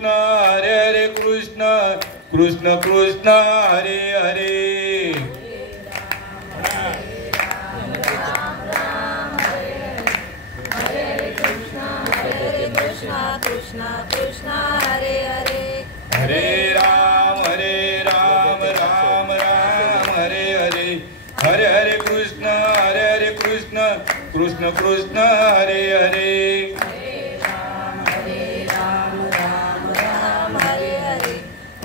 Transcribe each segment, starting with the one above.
कृष्ण हरे हरे कृष्ण कृष्ण कृष्ण हरे हरे कृष्ण कृष्ण हरे हरे हरे राम राम राम हरे हरे हरे हरे कृष्ण कृष्ण कृष्ण हरे हरे हरे राम राम राम हरे हरे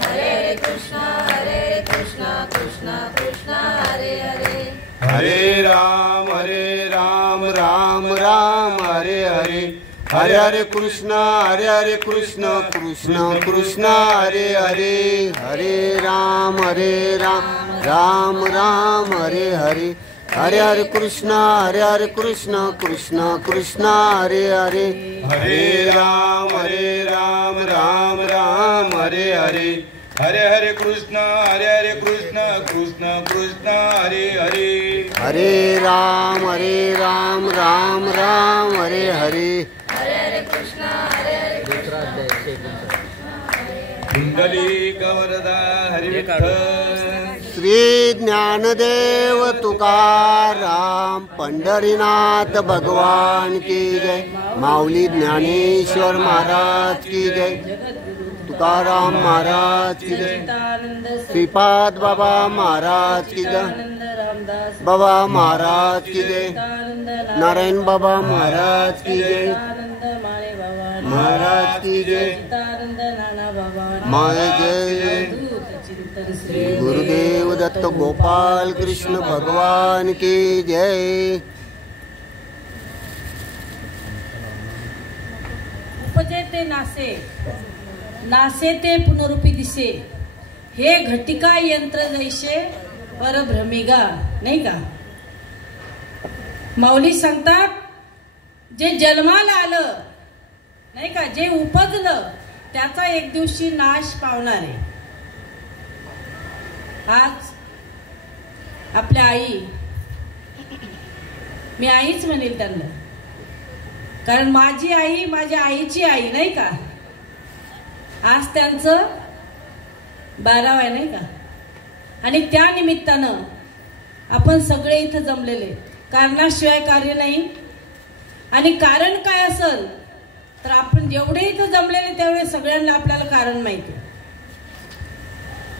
हरे हरे कृष्ण कृष्ण कृष्ण हरे हरे हरे राम राम राम हरे हरे हरे हरे कृष्ण कृष्ण कृष्ण हरे हरे हरे राम राम राम हरे हरे हरे हरे कृष्ण कृष्ण कृष्ण हरे हरे हरे राम राम राम हरे हरे हरे हरे कृष्ण कृष्ण कृष्ण हरे हरे हरे राम राम राम हरे हरे हरे कृष्ण कुंडलिक वरदा हरि विठ्ठल श्री ज्ञानदेव तुकाराम पंढरीनाथ भगवान की जय माऊली ज्ञानेश्वर महाराज की जय तुकाराम महाराज की जय श्रीपाद बाबा महाराज की जय बाबा महाराज की जय नारायण बाबा महाराज की जय महाराज की जय माय जय गुरुदेव दत्त गोपाल कृष्ण भगवान की जय उपजे ते नासे नासे ते पुनरुपी दिसे हे घटिका यंत्र जैसे परभ्रमिगा नाही का माऊली सांगतात जे जन्माला आलं नाही का जे उपजलं त्याचा एक दिवशी नाश पावणार आहे आज आपल्या आई मी आईच म्हणेल त्यांना कारण माझी आई माझ्या आईची आई नाही का आज त्यांचं 12 आहे नाही का आणि त्या निमित्तानं आपण सगळे इथं जमलेले कारणाशिवाय कार्य नाही आणि कारण काय असेल तर आपण जेवढे इथं जमलेले तेवढे सगळ्यांना आपल्याला कारण माहिती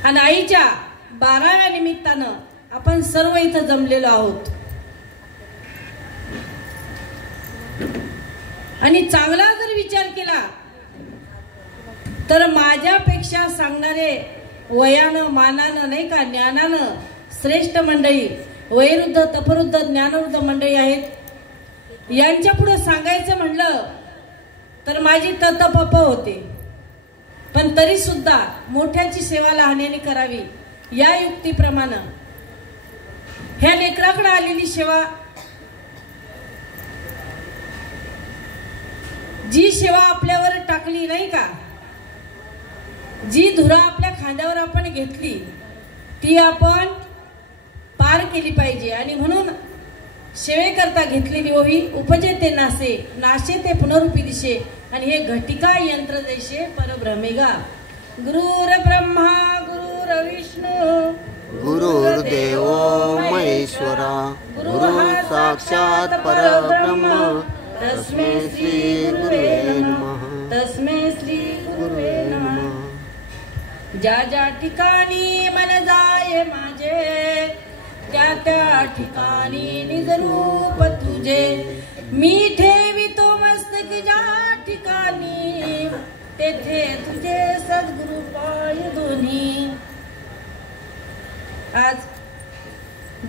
आणि आईच्या 12व्या निमित्तानं आपण सर्व इथं जमलेलो आहोत आणि चांगला जर विचार केला तर माझ्यापेक्षा सांगणारे वयानं मानानं नाही का ज्ञानानं श्रेष्ठ मंडळी वयरुद्ध तपरुद्ध ज्ञानवृद्ध मंडळी आहेत यांच्या पुढे सांगायचं म्हणलं तर माझी ततपप होते पण तरी सुद्धा मोठ्याची सेवा लहान्याने करावी या युक्तीप्रमाणे ह्या लेकराकडे आलेली सेवा जी सेवा आपल्यावर टाकली नाही का जी धुरा आपल्या खांद्यावर आपण घेतली ती आपण पार केली पाहिजे आणि म्हणून सेवेकरता घेतलेली ओवी उपजे ते नासे नाशे ते पुनरुपी दिशे आणि हे घटिका यंत्र जैसे परभ्रमेगा गुरुर ब्रह्मा गुरुर विष्णू गुरुर्देव महेश्वरा गुरु साक्षात परब्रह्म तस्मै श्री गुरुवे नमः तस्मै श्री गुरुवे नमः ज्या ज्या ठिकाणी मन जाय माझे त्या त्या ठिकाणी निज रूप तुझे मी ठेवितो मस्तक ज्या ठिकाणी तेथे तुझे सद्गुरु पाय दोन्ही आज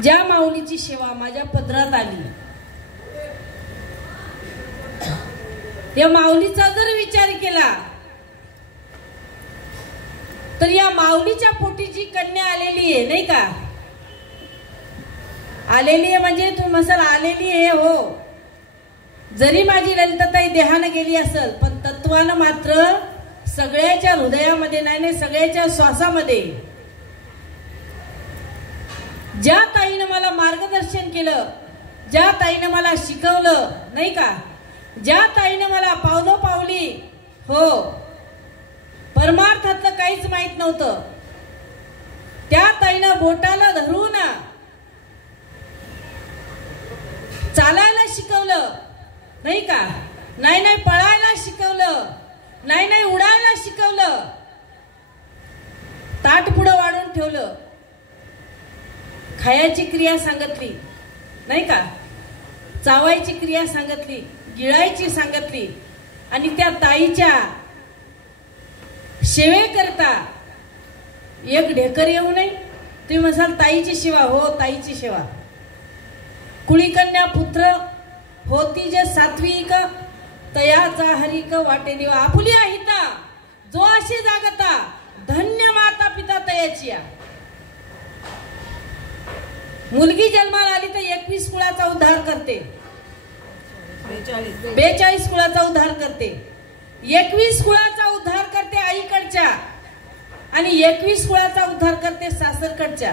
ज्या माऊलीची सेवा माझ्या पदरात आली या माऊलीचा जर विचार केला तर या माऊलीच्या पोटी जी कन्या आलेली आहे नाही का आलेली आहे म्हणजे तू मसल आलेली आहे हो जरी माझी ललिताताई देहाने गेली असेल पण तत्वानं मात्र सगळ्याच्या हृदयामध्ये नाही सगळ्याच्या श्वासामध्ये ज्या ताईनं मला मार्गदर्शन केलं ज्या ताईनं मला शिकवलं नाही का ज्या ताईनं मला पावलोपावली हो परमार्थातलं काहीच माहित नव्हतं. त्या ताईनं बोटाला धरून चालायला शिकवलं नाही का, नाही पळायला शिकवलं, नाही उडायला शिकवलं, ताट पुढं वाढून ठेवलं, खायाची क्रिया सांगितली नाही का, चावायची क्रिया सांगितली, गिळायची सांगितली. आणि त्या ताईच्या सेवेकरता एक ढेकर येऊ नये. तुम्ही म्हणाल ताईची सेवा, हो ताईची सेवा. कुळीकन्या पुत्र होती जे सात्विक, तयाचा हरिक वाटे देवा. आपुली आहिता जो अशी जागता, धन्य माता पिता तयाची. मुलगी जन्माला आली तर 21 कुळाचा उद्धार करते, 42 कुळाचा उद्धार करते, 21 कुळाचा उद्धार करते आईकडच्या आणि 21 कुळाचा उद्धार करते सासरकडच्या.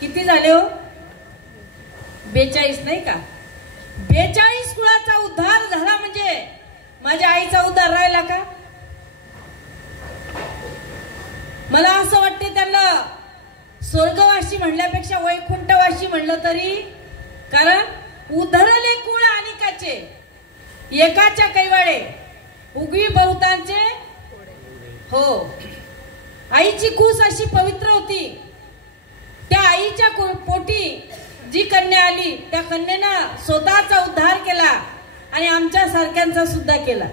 किती झाले हो? 42 नाही का? 42 कुळाचा उद्धार झाला म्हणजे माझ्या आईचा उद्धार राहिला का? मला असं वाटते त्यांना स्वर्गवासी म्हणल्यापेक्षा वैकुंठवासी म्हणलं तरी, कारण उधरले कुळ अनेकाचे, एकाच्या कैवाडे उगवी बहुतांचे. हो, आईची कूस अशी पवित्र होती. त्या आईच्या पोटी जी कन्या आली त्या कन्येनं स्वतःचा उद्धार केला आणि आमच्या सारख्यांचा सुद्धा केला.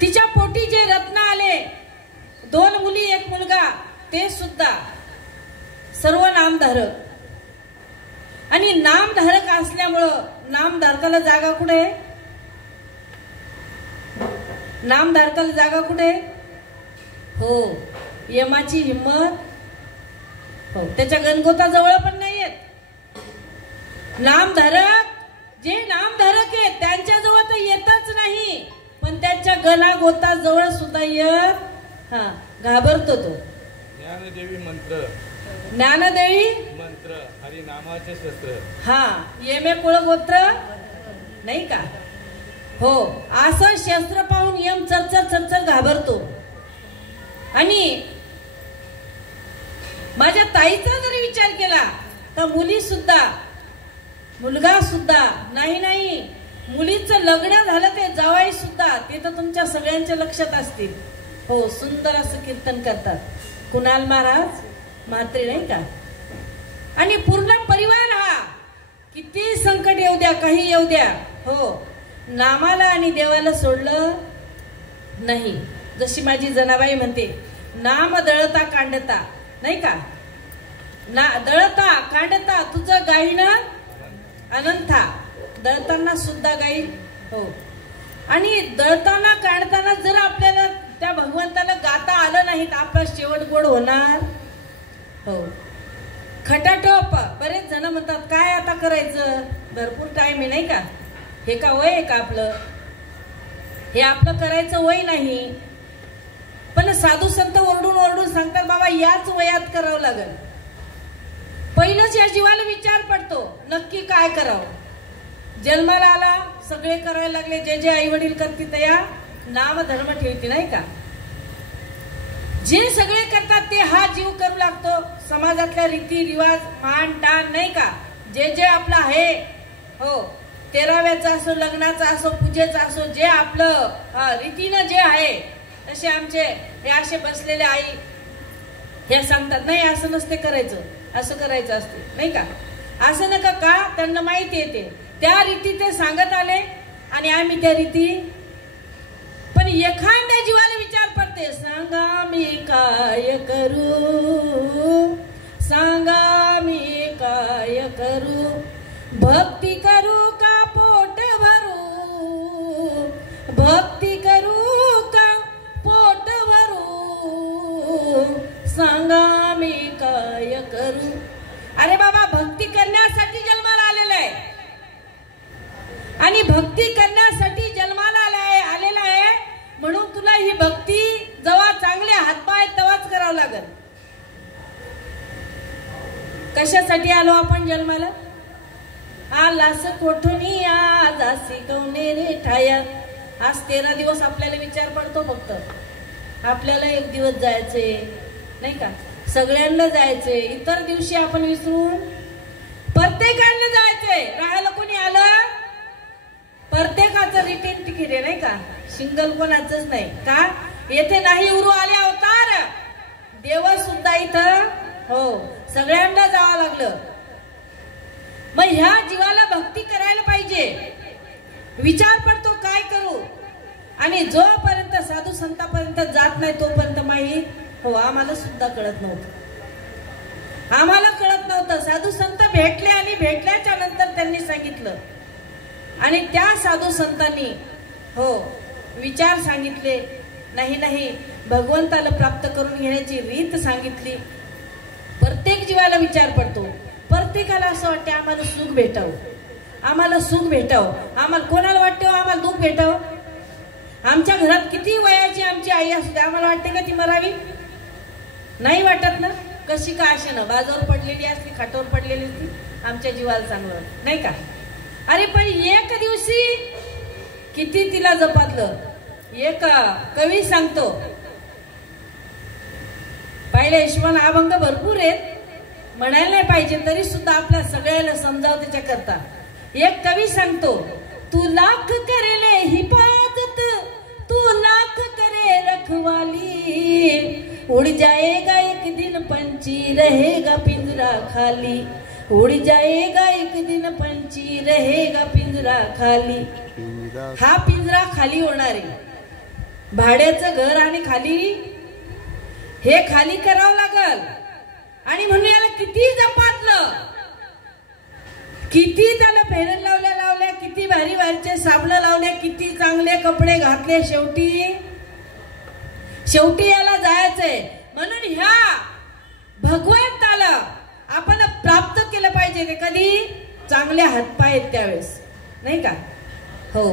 तिच्या पोटी जे रत्न आले, 2 मुली 1 मुलगा, ते सुद्धा सर्व नामधारक. आणि नामधारक असल्यामुळं नामधारकाला जागा कुठे आहे? नामधारकाला जागा कुठे आहे? हो, यमाची हिम्मत. हो, त्याच्या गणगोताजवळ पण नाही येत. नामधारक जे नामधारक आहेत त्यांच्याजवळ तर येतच नाही, पण त्यांच्या गणागोताजवळ सुद्धा येत घाबरतो तो. ज्ञानदेवी मंत्र, ज्ञानदेवी मंत्र, हरिनामाचे शस्त्र. येमे कुळगोत्र नाही का? हो, असं शस्त्र पाहून यम चरचर घाबरतो. आणि माझ्या ताईचा जरी विचार केला तर मुली सुद्धा, मुलगा सुद्धा नाही, मुलीचं लग्न झालं ते जावाई सुद्धा, ते तर तुमच्या सगळ्यांच्या लक्षात असतील. हो, सुंदर असं कीर्तन करतात कुणाल महाराज म्हात्रे नाही का? आणि पूर्ण परिवार हा, किती संकट येऊ द्या, काही येऊ द्या, हो, नामाला आणि देवाला सोडलं नाही. जशी माझी जनाबाई म्हणते, नाम दळता कांडता नाही का? दळता कांडता तुझं गायनं अनंता. दळताना सुद्धा गाईल. हो, आणि दळताना काढताना जर आपल्याला त्या भगवंताला गाता आलं नाही तर आपला शेवट गोड होणार. हो, खटाटोप. बरेच जण म्हणतात काय आता करायचं, भरपूर टाइम आहे नाही का? हे का वय आहे का आपलं? हे आपलं करायचं वय नाही. पण साधू संत ओरडून सांगतात बाबा याच वयात करावं लागेल. पहिलंच या जीवाला विचार पडतो नक्की काय करावं. जन्माला आला सगळे करायला लागले, जे जे आई वडील करतील त्या नाम धर्म ठेवते नाही का? जे सगळे करतात ते हा जीव करू लागतो. समाजातल्या रीती रिवाज मान टाण नाही का, जे जे आपलं आहे, हो, 13व्याचा असो, लग्नाचा असो, पूजेचा असो, जे आपलं रीतीनं जे आहे तसे आमचे हे असे बसलेले आई हे सांगतात नाही असं नसते करायचं, असं करायचं असते नाही का? असं नका का? त्यांना माहिती येते त्या रीती ते सांगत आले आणि आम्ही त्या रीती. पण एखाद्या जीवाला विचार पडते, सांगा मी काय करू, सांगा मी काय करू, भक्ती करू का पोट भरू, भक्ती करू का पोट भरू, सांगा मी काय करू. अरे बाबा, भक्ती करण्यासाठी जन्माला आलेला आहे आणि भक्ती करण्यासाठी जन्माला आलेला आहे म्हणून तुला ही भक्ती जेव्हा चांगले हातपाय तेव्हाच करावं लागेल. कशासाठी आलो आपण जन्माला? आलास कोठून आज असी कवने रे ठाया, आज 13 दिवस आपल्याला विचार पडतो फक्त आपल्याला एक दिवस जायचे नाही का, सगळ्यांना जायचे, इतर दिवशी आपण विसरून प्रत्येकाला जायचंय. राहायला कोणी आलं प्रत्येकाचं रिटर्न तिकीट आहे नाही का, सिंगल कोणाचंच नाही का. येथे नाही उरू आले अवतार, देव सुद्धा इथं हो सगळ्यांना जावं लागलं. मग ह्या जीवाला भक्ती करायला पाहिजे. विचार पडतो काय करू, आणि जोपर्यंत साधू संतांपर्यंत जात नाही तोपर्यंत माहीत हो आम्हाला सुद्धा कळत नव्हतं, आम्हाला कळत नव्हतं. साधू संत भेटले आणि भेटल्याच्या नंतर त्यांनी सांगितलं, आणि त्या साधू संतांनी हो विचार सांगितले. नाही भगवंताला प्राप्त करून घेण्याची रीत सांगितली. प्रत्येक जीवाला विचार पडतो, प्रत्येकाला असं वाटतं आम्हाला सुख भेटावं, आम्हाला सुख भेटावं. आम्हाला कोणाला वाटतं आम्हाला दुःख भेटावं. आमच्या घरात किती वयाची आमची आई असू दे, आम्हाला वाटते का ती मरावी? नाही वाटत ना. कशी का असे ना, बाजूवर पडलेली असली, खाटावर पडलेली असली, आमच्या जीवाला चांगलं नाही का. अरे पण एक दिवशी किती तिला जपातलं. एक कवी सांगतो, पाहिल्या हिशोबाने अभंग भरपूर आहेत, म्हणायला नाही पाहिजे तरी सुद्धा आपल्या सगळ्याला समजावं त्याच्या करता. एक कवी सांगतो, तू लाख करेले हिफाजत, तू लाख करे रखवाली, उड़ जाएगा एक दिन पंछी रहेगा पिंजरा खाली, उड़ जाएगा एक दिन पंछी रहेगा पिंजरा खाली. हा पिंजरा खाली होणार आहे. भाड्याचं घर आणि खाली हे खाली करावं लागल. आणि म्हणून याला किती जपातलं, किती त्याला फेरन लावल्या, किती भारी भारीचे साबण लावले, किती चांगले कपडे घातले, शेवटी याला जायचंय. म्हणून ह्या भगवंताला आपण प्राप्त केलं पाहिजे. ते कधी चांगले हातपाय आहेत त्यावेळेस नाही का. हो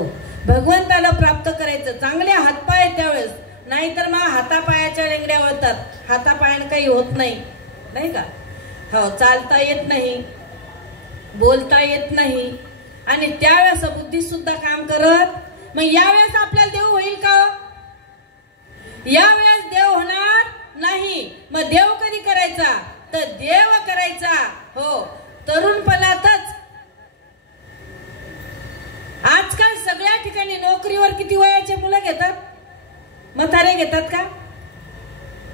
भगवंताला प्राप्त करायचं चांगले हातपाय आहेत त्यावेळेस, नाहीतर मग हातापायाच्या लेंगड्या वळतात, हातापायानं काही होत नाही नाही का. हो चालता येत नाही, बोलता येत नाही, आणि त्यावेळेस बुद्धी सुद्धा काम करत. मग यावेळेस आपल्याला देव होईल का? यावेळेस देव होणार नाही. मग देव कधी करायचा? तर देव करायचा हो तरुणपणातच. आजकाल सगळ्या ठिकाणी नोकरीवर किती वयाचे मुलं घेतात? म्हातारे घेतात का?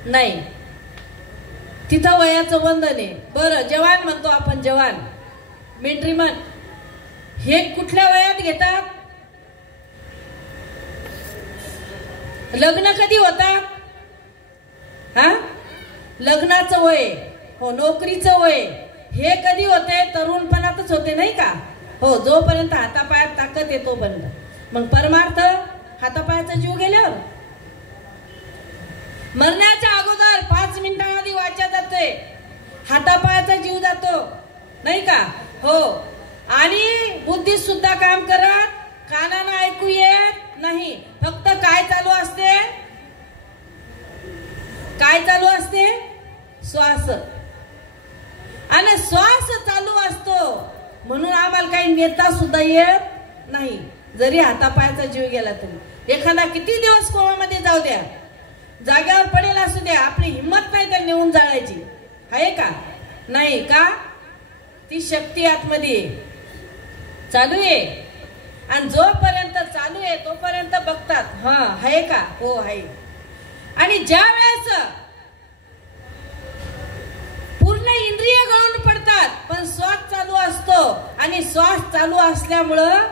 नाही, तिथं वयाचं बंधन आहे. बरं जवान म्हणतो आपण, जवान मिलिटरीमन हे कुठल्या वयात घेतात? लग्न कधी होतात? हा लग्नाचं वय हो नोकरीचं वय हे कधी होते? तरुणपणातच होते नाही का. हो जोपर्यंत हातापायात ताकद येतो बंद. मग परमार्थ हातापायाचा जीव गेल्यावर, मरण्याच्या अगोदर 5 मिनिटांआधी वाचा जाते, हातापायाचा जीव जातो नाही का. हो आणि बुद्धी सुद्धा काम करत, कानानं ऐकू येत नाही. फक्त काय चालू असते? काय चालू असते? श्वास. आणि श्वास चालू असतो म्हणून आम्हाला काही नेता सुद्धा येत नाही, जरी हातापायाचा जीव गेला तरी. एखादा किती दिवस कोमामध्ये जाऊ द्या, जाग्यावर पडेल असू द्या, आपली हिंमत नाही तर नेऊन जाळायची आहे का? नाही का. ती शक्ती आतमध्ये चालू आहे, आणि जोपर्यंत चालू आहे तोपर्यंत बघतात हा आहे का. हो आहे. आणि ज्या वेळेस पूर्ण इंद्रिय गळून पडतात, पण श्वास चालू असतो, आणि श्वास चालू असल्यामुळं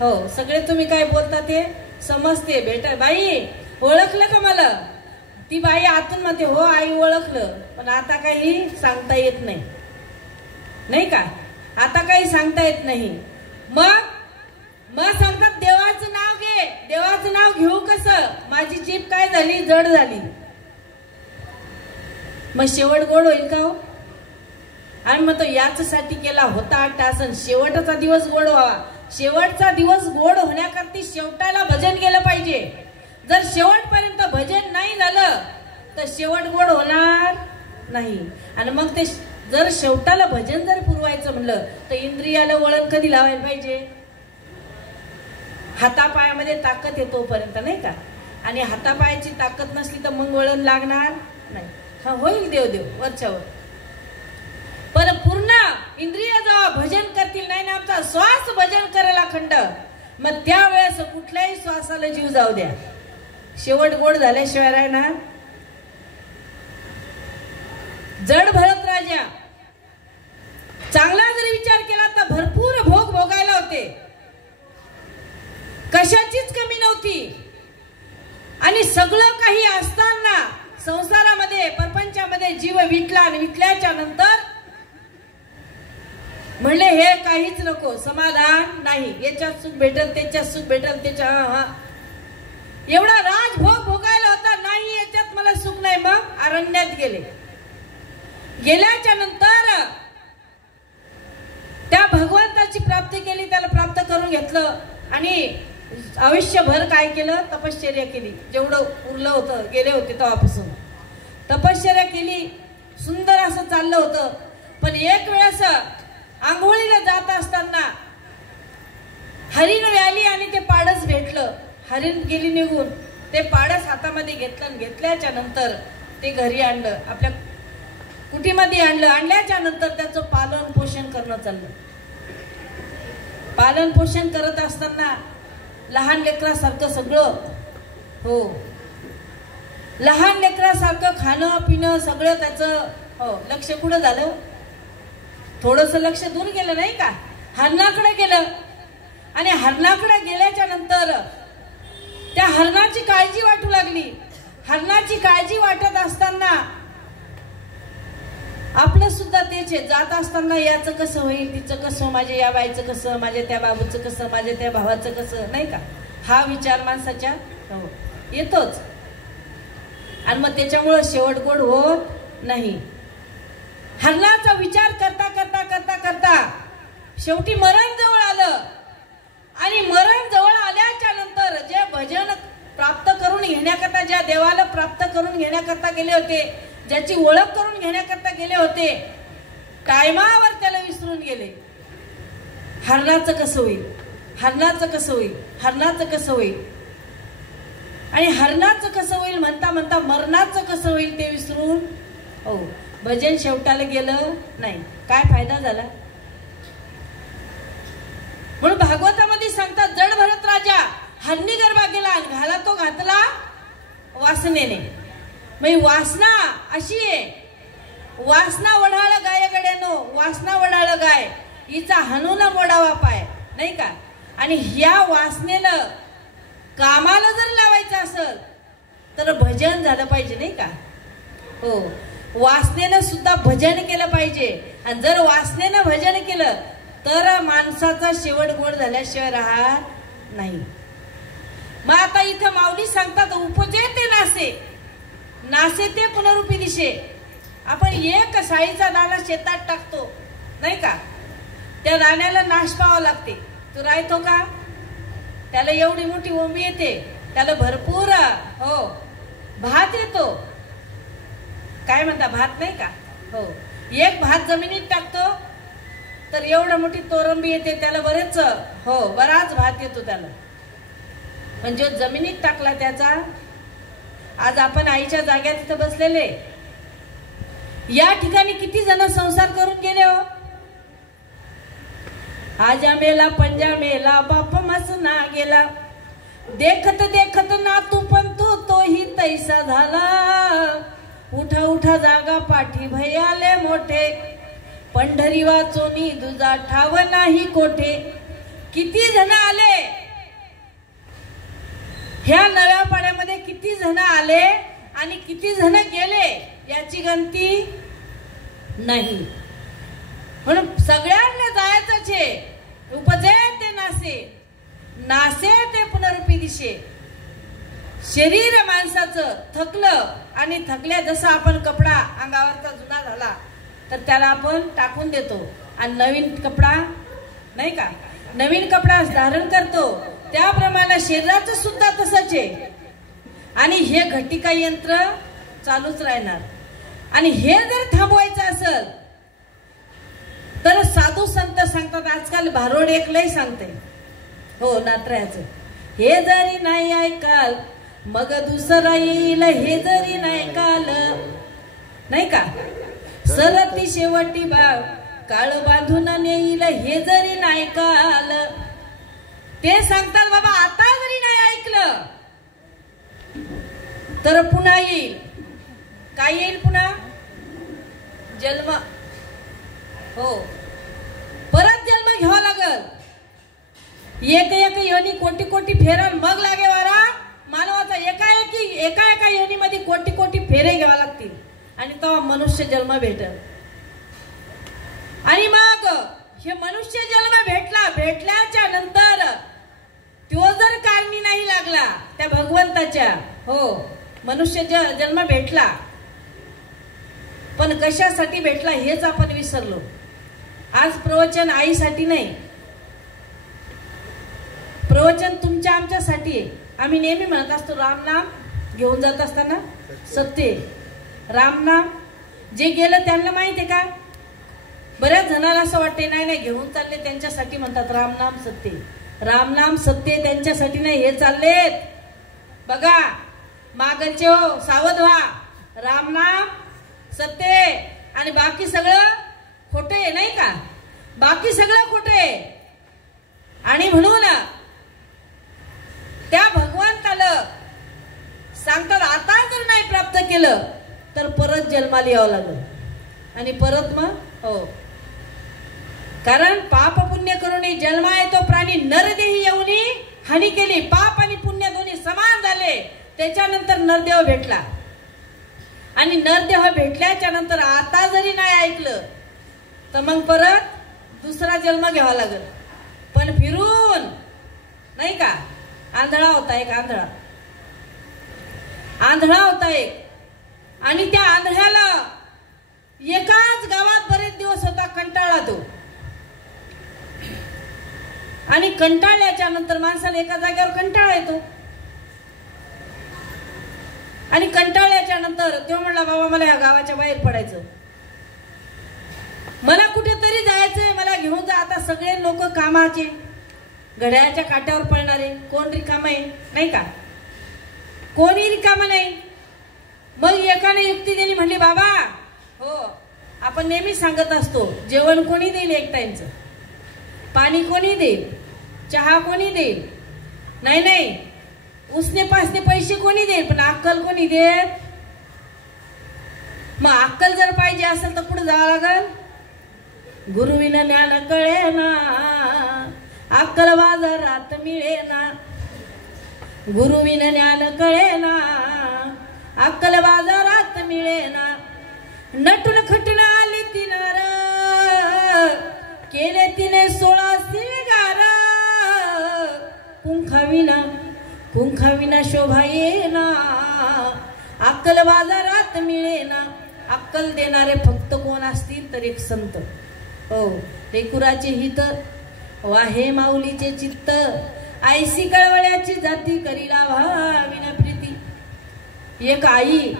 हो सगळे तुम्ही काय बोलता ते समजते. बेटा बाई ओळखलं का मला? ती बाई आतून म्हणते हो आई ओळखलं, पण आता काही सांगता येत नाही नाही का. आता काही सांगता येत नाही. मग सांगतात देवाचं नाव घे. देवाचं नाव घेऊ कसं? माझी जीभ काय झाली? जड झाली. मग शेवट गोड होईल का हो? आम्ही म्हणतो याच्यासाठी केला होता आसन, शेवटचा दिवस गोड व्हावा. शेवटचा दिवस गोड होण्याकरता शेवटाला भजन केलं पाहिजे. जर शेवटपर्यंत भजन नाही झालं तर शेवट गोड होणार नाही. आणि मग ते जर शेवटाला भजन जर पुरवायचं म्हणलं तर इंद्रियाला वळण कधी लावायला पाहिजे? हातापायामध्ये ताकद येतो तोपर्यंत, नाही का? आणि हातापायाची ताकद नसली तर मग वळण लागणार नाही. हा होईल देव वरच्यावर, पण पूर्ण इंद्रिय जेव्हा भजन करतील, नाही ना आमचा श्वास भजन करेल अखंड, मग त्यावेळेस कुठल्याही श्वासाला जीव जाऊ द्या, शेवट गोड झाल्याशिवाय राहणार. जड भरत राजा चांगला जरी विचार केला तर भरपूर भोग भोगायला होते, कशाचीच कमी नव्हती. आणि सगळं काही असताना संसारामध्ये प्रपंचामध्ये जीव विटला, आणि विटल्याच्या नंतर म्हणले हे काहीच नको, समाधान नाही, याच्यात सुख भेटल त्याच्यात सुख भेटल त्याच्या एवढा राजभोग भोगायला होता, नाही याच्यात मला सुख नाही. मग अरण्यात गेले. गेल्याच्या नंतर त्या भगवंताची प्राप्ती केली, त्याला प्राप्त करून घेतलं आणि आयुष्यभर काय केलं? तपश्चर्या केली. जेवढं उरलं होतं, गेले होते तेव्हापासून तपश्चर्या केली. सुंदर असं चाललं होतं. पण एक वेळेस आंघोळीला जात असताना हरिण व्याली आणि ते पाडस भेटलं. हरिण गेली निघून, ते पाडस हातामध्ये घेतलं आणि घेतल्याच्या नंतर ते घरी आणलं, आपल्या कुटीमध्ये आणलं. आणल्याच्या नंतर त्याचं पालन पोषण करणं चाललं. पालन पोषण करत असताना लहान लेकरासारखं सगळं, हो लहान लेकरासारखं खाणं पिणं सगळं त्याचं, हो लक्ष कुठं झालं? थोडंसं लक्ष दूर गेलं, नाही का? हरणाकडे गेलं. आणि हरणाकडे गेल्याच्या नंतर त्या हरणाची काळजी वाटू लागली. हरणाची काळजी वाटत असताना आपलं सुद्धा तेच आहे. जात असताना याचं कसं होईल, तिचं कसं, माझ्या या बाईचं कसं, माझ्या त्या बाबूचं कसं, माझ्या त्या भावाचं कसं, नाही का? हा विचार माणसाच्या येतोच. आणि मग त्याच्यामुळं शेवट गोड होत नाही. हरणाचा विचार करता करता करता करता शेवटी मरण जवळ आलं. आणि मरण जवळ आल्याच्या नंतर जे भजन प्राप्त करून घेण्याकरता, ज्या देवाला प्राप्त करून घेण्याकरता गेले होते, ज्याची ओळख करून घेण्याकरता गेले होते, टायमावर त्याला विसरून गेले. हरणाचं कसं होईल, हरणाचं कसं होईल, हरणाचं कसं होईल. आणि हरणाचं कसं होईल म्हणता म्हणता मरणाचं कसं होईल ते विसरून, हो भजन शेवटाला गेलं नाही. काय फायदा झाला? म्हणून भागवतामध्ये सांगतात, जड भरत राजा हरणी गरबा गेला आणि घाला तो घातला वासनेने. मग वासना अशी आहे, वासना वढाळ गाय गड्यानो, वासना वढाळ गाय हिचा हनून मोडावा पाय, नाही का? आणि ह्या वासनेनं कामाला जर लावायचं असेल तर भजन झालं पाहिजे, नाही का? हो वासनेनं सुद्धा भजन केलं पाहिजे. आणि जर वासनेनं भजन केलं तर माणसाचा शेवट गोड झाल्याशिवाय राहत नाही. मग आता इथं माऊली सांगतात, उपजे ते नासे, नासे ते पुनरुपी दिशे. आपण एक साळीचा दाणा शेतात टाकतो, नाही का? त्या दाण्याला नाश पाहावं लागते. तो राहतो का? त्याला एवढी मोठी ओंबी येते, त्याला भरपूर हो भात येतो. काय म्हणता, भात नाही का? हो एक भात जमिनीत टाकतो तर एवढा मोठी तोरंबी येते, त्याला बरेच हो बराच भात येतो त्याला. म्हणजे जमिनीत टाकला त्याचा. आज आपण आईच्या जाग्यात तिथं बसलेले, या ठिकाणी किती जण संसार करून गेले हो. आजा मेला पंजा मेला बाप मसना गेला, देखत देखत ना तू पण तोही तैसा झाला. उठा उठा जागा पाठी भयाले मोठे, पंढरी वाचोनी दुजा ठाव नाही कोठे. किती जण आले ह्या नव्या पाड्यामध्ये, किती जण आले आणि किती जण गेले याची गणती नाही. म्हणून सगळ्यांना जायचंच आहे. उपजे ते नासे, नासे ते पुनरुपी दिशे. शरीर माणसाचं थकलं आणि थकल्या, जसं आपण कपडा अंगावरचा जुना झाला तर त्याला आपण टाकून देतो आणि नवीन कपडा, नाही का, नवीन कपडा धारण करतो. त्याप्रमाणे शरीराचं सुद्धा तसंच आहे. आणि हे घटिका यंत्र चालूच राहणार. आणि हे जर थांबवायचं असेल तर साधू संत सांगतात, आजकाल भारोड एक लय सांगते, हो नात्र्याचं हे जरी नाही ऐकाल मग दुसरा येईल, हे जरी नाही काल, नाही का? सरती शेवटी बाळ काळ बांधून नेईल, हे जरी नाही काल. ते सांगतात बाबा आता जरी नाही ऐकलं तर पुन्हा येईल. काय येईल पुन्हा? जन्म. हो, परत जन्म घ्यावा लागल. एक एक योनी कोटी कोटी फेरण मग लागे वारा. मानवाचा एका योनीमध्ये कोटी कोटी फेरे घ्यावा लागतील आणि तेव्हा मनुष्य जन्म भेटल. आणि मग हे मनुष्य जन्म भेटल्याच्या नंतर तो जर कारणी नाही लागला त्या भगवंताच्या, हो मनुष्य जन्म भेटला, पण कशासाठी भेटला हेच आपण विसरलो. आज प्रवचन आईसाठी नाही, प्रवचन तुमच्या आमच्यासाठी आहे. आम्ही नेहमी म्हणत असतो रामनाम घेऊन जात असताना सत्य रामनाम. जे गेलं त्यांना माहित आहे का? बऱ्याच जणांना असं वाटते नाही नाही घेऊन चालले त्यांच्यासाठी म्हणतात रामनाम सत्य. रामनाम सत्य त्यांच्यासाठी नाही, हे चाललेत बघा मागचे. हो सावध व्हा. रामनाम सत्य आणि बाकी सगळं खोटे, नाही का? बाकी सगळं खोटे. आणि म्हणून त्या भगवंताला सांगतात आता जर नाही प्राप्त केलं तर परत जन्माला यावं लागलं. आणि परत मग हो, कारण पाप पुण्य करून जन्मा येतो प्राणी नरदेही येऊनी हानी केली. पाप आणि पुण्य दोन्ही समान झाले. त्याच्यानंतर नरदेह भेटला आणि नरदेह भेटल्याच्या नंतर आता जरी नाही ऐकलं तर मग परत दुसरा जन्म घ्यावा लागल. पण फिरून, नाही का? आंधळा होता एक, आंधळा होता एक. आणि त्या आंधळ्याला एकाच गावात बरेच दिवस होता, कंटाळला तो. आणि कंटाळल्याच्या नंतर माणसाला एका जागेवर कंटाळा येतो. आणि कंटाळल्याच्या नंतर तो म्हणला बाबा मला या गावाच्या बाहेर पडायचं, मला कुठेतरी जायचंय, मला घेऊन जा. आता सगळे लोक कामाचे, घड्याळाच्या काट्यावर पळणारे, कोण रिकाम आहे, नाही का? कोणी रिकाम नाही. मग एकाने युक्ती दिली, म्हणली बाबा हो आपण नेहमी सांगत असतो जेवण कोणी देईल एक टाइमचं, पाणी कोणी देईल, चहा कोणी देईल, नाही नाही उसने पासने पैसे कोणी देईल, पण अक्कल कोणी देत? मग अक्कल जर पाहिजे असेल तर पुढे जावं लागल. गुरुविना ज्ञान कळे ना, अक्कल बाजारात मिळे ना. गुरुविना ज्ञान कळे ना, अक्कल बाजारात मिळे ना. नटून खटून आली तिनार, केले तिने 16 सिंगार. कुंखाविना शोभा येना, अक्कल बाजारात मिळेना. अक्कल देणारे फक्त कोण असतील तर एक संत. हो, लेकुराचे हित वाहे माऊलीचे चित्त, आईसी कळवळ्याची जाती करीला भाविना प्रीती. एक आई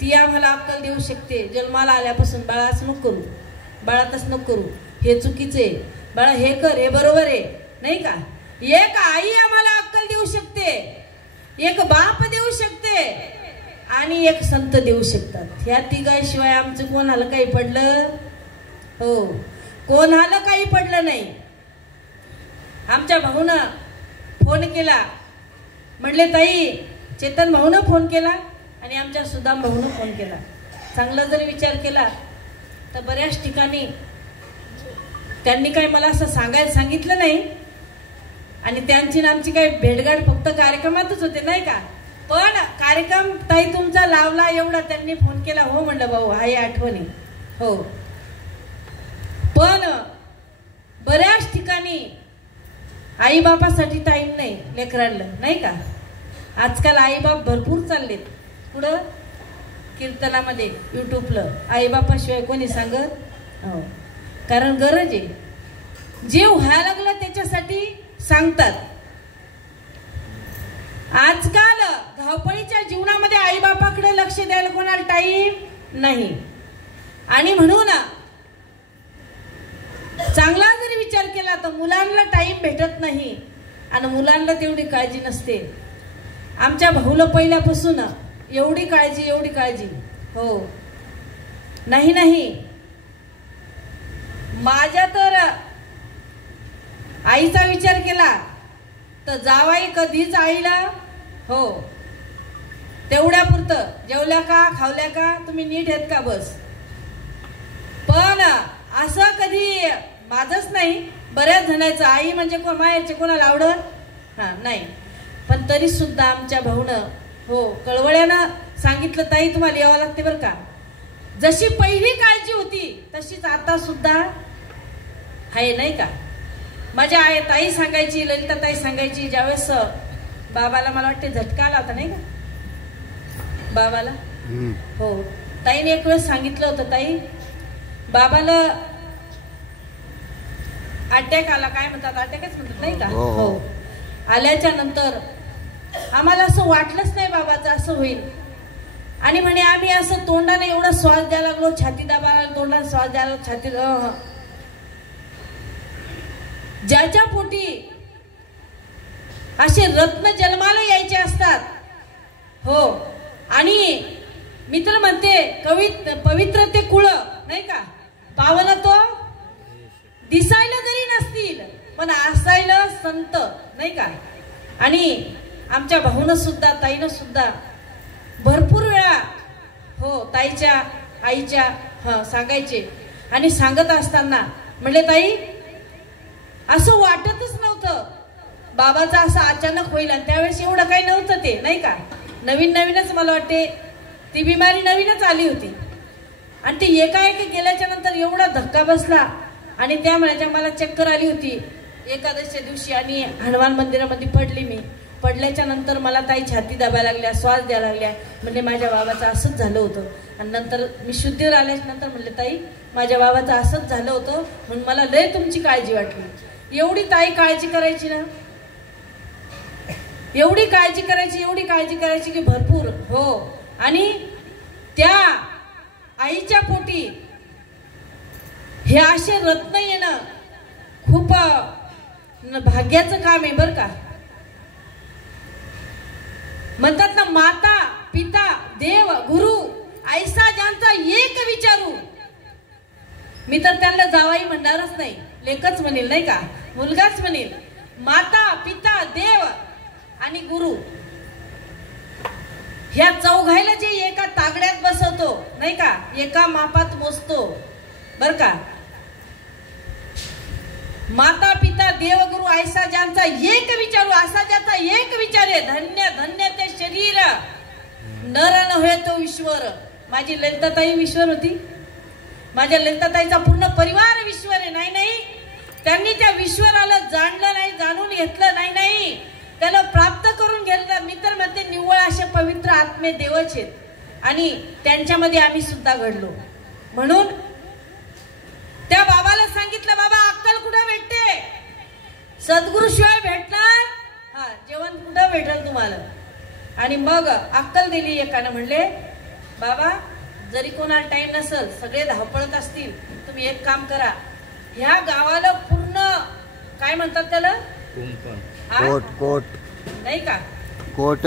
ती आम्हाला अक्कल देऊ शकते. जन्माला आल्यापासून बाळाच नको करू, बाळातच नको करू, हे चुकीचे, बाळा हे कर, हे बरोबर आहे, नाही का? एक आई आम्हाला अक्कल देऊ शकते, एक बाप देऊ शकते आणि एक संत देऊ शकतात. ह्या तिघाशिवाय आमचं कोणाला काही पडलं? हो, कोणाला काही पडलं नाही. आमच्या भाऊनं फोन केला, म्हणले ताई चेतन भाऊनं फोन केला आणि आमच्या सुदाम भाऊनं फोन केला. चांगला जर विचार केला तर बऱ्याच ठिकाणी त्यांनी काही मला असं सांगायला सांगितलं नाही. आणि त्यांची आमची काही भेटगाठ फक्त कार्यक्रमातच होते, नाही का? पण कार्यक्रम ताई तुमचा लावला एवढा त्यांनी फोन केला. हो म्हणलं भाऊ, हाय आठवणी. हो, पण बऱ्याच ठिकाणी आई बापासाठी टाइम नाही लेकरांना, नाही का? आजकाल आई बाप भरपूर चाललेत पुढं कीर्तनामध्ये, युट्यूबला. आई बापाशिवाय कोणी सांगत? हो, कारण गरज आहे. जे व्हायला लागलं त्याच्यासाठी सांगतात. आजकाल धावपळीच्या जीवनामध्ये आई बापाकडे लक्ष द्यायला कोणाला टाइम नाही. आणि म्हणून चांगला जरी विचार केला तर मुलांना टाइम भेटत नाही. आणि मुलांना तेवढी काळजी नसते. आमच्या भाऊला पहिल्यापासून एवढी काळजी. हो, नाही माझ्या तर आईचा विचार केला तर जावाई कधीच आईला हो तेवढ्या पुरतं जेवल्या का खावल्या का तुम्ही नीट आहेत का बस. पण असं कधी माझंच नाही, बऱ्याच जणांचं आई म्हणजे मायाचे कोणाला आवडत नाही. पण तरी सुद्धा आमच्या भाऊनं हो कळवळ्यानं सांगितलं ताई तुम्हाला यावं लागते बरं का. जशी पहिली काळजी होती तशीच आता सुद्धा आहे नाही का. माझ्या आई ताई सांगायची, ललिता ताई सांगायची, ज्यावेळेस बाबाला मला वाटते झटका आला होता नाही का बाबाला. हो, ताईने एक वेळेस सांगितलं होतं ताई बाबाला अटॅक आला, काय म्हणतात अटॅकच म्हणतात नाही का. हो, आल्याच्या नंतर आम्हाला असं वाटलंच नाही बाबाचं असं होईल. आणि म्हणे आम्ही असं तोंडाने एवढा श्वास द्यायला लागलो, छाती दाबायला तोंडाने श्वास द्यायला छाती. ज्याच्या पोटी असे रत्न जन्माला यायचे असतात हो. आणि मी तर म्हणते पवित्र ते कुळ नाही का, पावन तो दिसायला जरी नसतील पण असायला संत नाही का. आणि आमच्या भाऊनं सुद्धा ताईनं सुद्धा भरपूर वेळा हो ताईच्या आईच्या सांगायचे. आणि सांगत असताना म्हणले ताई असं वाटतच नव्हतं बाबाचं असं अचानक होईल. आणि त्यावेळेस एवढं काही नव्हतं ते नाही का, नवीनच मला वाटते ती बिमारी नवीनच आली होती. आणि ते एकाएकी गेल्याच्या नंतर एवढा धक्का बसला. आणि त्या म्हणायच्या मला चक्कर आली होती एकादशीच्या दिवशी आणि हनुमान मंदिरामध्ये पडली. मी पडल्याच्या नंतर मला ताई छाती दाबायला लागल्या, श्वास द्यायला लागल्या. म्हणजे माझ्या बाबाचं असंच झालं होतं. आणि नंतर मी शुद्धीवर आल्याच्या नंतर म्हणले ताई माझ्या बाबाचं असंच झालं होतं म्हणून मला लय तुमची काळजी वाटली. एवढी ताई काळजी करायची ना, एवढी काळजी करायची की भरपूर हो. आणि त्या आईच्या पोटी हे असे रत्न येणं खूप भाग्याचं काम आहे बरं का. म्हणतात ना माता पिता देव गुरु ऐसा ज्यांचा एक विचारू. मी तर त्यांना जावाई म्हणणारच नाही, लेकच म्हणेल नाही का, मुलगाच म्हणेल. माता पिता देव आणि गुरु ह्या चौघायला जे एका तागड्यात बसवतो नाही का, एका मापात मोजतो बर का. माता पिता देव गुरु ऐसा ज्यांचा एक विचारू, असा ज्याचा एक विचार आहे धन्य धन्य ते शरीर नर न होय तो ईश्वर. माझी ललिताताई ईश्वर होती, माझ्या ललिताताईचा पूर्ण परिवार ईश्वर आहे. नाही त्यांनी त्या ईश्वराला जाणलं नाही, जाणून घेतलं नाही, त्याला प्राप्त करून घेतलं. मी तर म्हणते निव्वळ असे पवित्र आत्मे देवच आहेत. आणि त्यांच्यामध्ये आम्ही सुद्धा घडलो. म्हणून त्या बाबाला सांगितलं बाबा अक्कल कुठं भेटते, सद्गुरु शिवाय भेटणार जेवण कुठं भेटेल तुम्हाला. आणि मग अक्कल दिली एकानं. म्हणले बाबा जरी कोणाला टाइम नसेल, सगळे धावपळत असतील, तुम्ही एक काम करा, ह्या गावाला पूर्ण काय म्हणतात त्याला कोट नाही का, कोट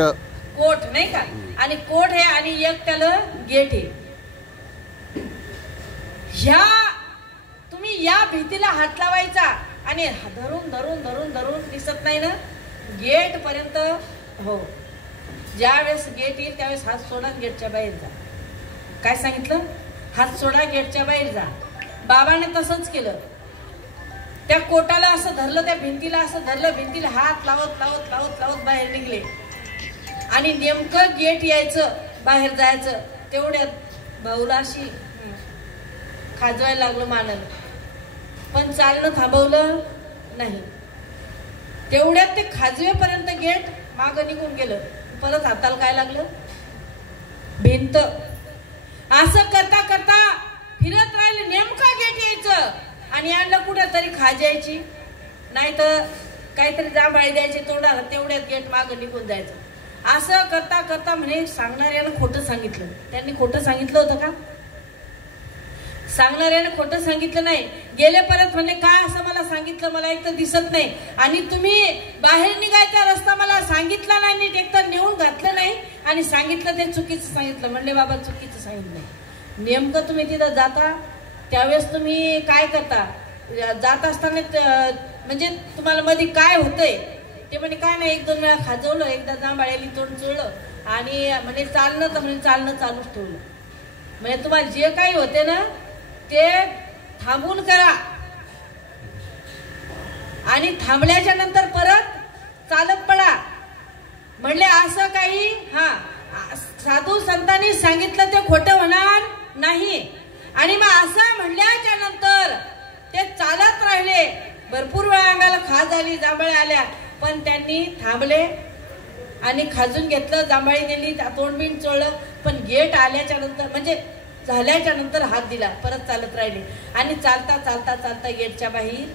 नाही का. आणि कोट आहे आणि एक त्याला गेट आहे. ह्या तुम्ही या भीतीला हात लावायचा आणि धरून धरून धरून धरून दिसत नाही ना गेट पर्यंत हो. ज्या वेळेस गेट येईल त्यावेळेस हात सोडा, गेटच्या बाहेर जा. काय सांगितलं, हात सोडा गेटच्या बाहेर जा. बाबाने तसंच केलं. त्या कोटाला असं धरलं, त्या भिंतीला असं धरलं, भिंतीला हात लावत लावत लावत लावत बाहेर निघले. आणि नेमकं गेट यायचं, बाहेर जायचं, तेवढ्यात भाऊला अशी खाजवायला लागलं मानलं. पण चालणं थांबवलं नाही. तेवढ्यात ते खाजवेपर्यंत गेट मागं निघून गेलं. परत हाताला काय लागलं, भिंत. असं करता करता फिरत राहिलं, नेमका गेट यायचं आणि यांना कुठं तरी खाजायची, नाही तर काहीतरी जांभळी द्यायची तोंडाला, तेवढ्यात गेट मागं निघून जायचं. असं करता करता म्हणे सांगणाऱ्यानं खोटं सांगितलं. त्यांनी खोटं सांगितलं होतं का, सांगणाऱ्याने खोटं सांगितलं नाही. गेले परत म्हणले काय असं मला सांगितलं, मला एक तर दिसत नाही आणि तुम्ही बाहेर निघायचा रस्ता मला सांगितला नाही, नीट एक तर नेऊन घातलं नाही आणि सांगितलं ते चुकीचं सांगितलं. म्हणले बाबा चुकीचं सांगितलं. नेमकं तुम्ही तिथं जाता त्यावेळेस तुम्ही काय करता, जात असताना म्हणजे तुम्हाला मध्ये काय होतंय ते म्हणे काय नाही, 1-2 वेळा खाजवलं, एकदा जांभळ्याली तोंड चोळलं आणि म्हणे चालणं तर म्हणे चालणं चालूच ठेवलं. म्हणजे तुम्हाला जे काही होते ना ते थांबून करा आणि थांबल्याच्या नंतर परत चालत पडा. म्हणले असं काही साधू संतांनी सांगितलं ते खोटं होणार नाही. आणि मग असं म्हणल्याच्या नंतर ते चालत राहिले. भरपूर वेळा अंगाला खाज आली, जांभळ्या आल्या, पण त्यांनी थांबले आणि खाजून घेतलं, जांभळी दिली, तोंडबिंड चोळलं. पण गेट आल्याच्या नंतर म्हणजे झाल्याच्या नंतर हात दिला, परत चालत राहिले आणि चालता चालता चालता गेटच्या बाहेर.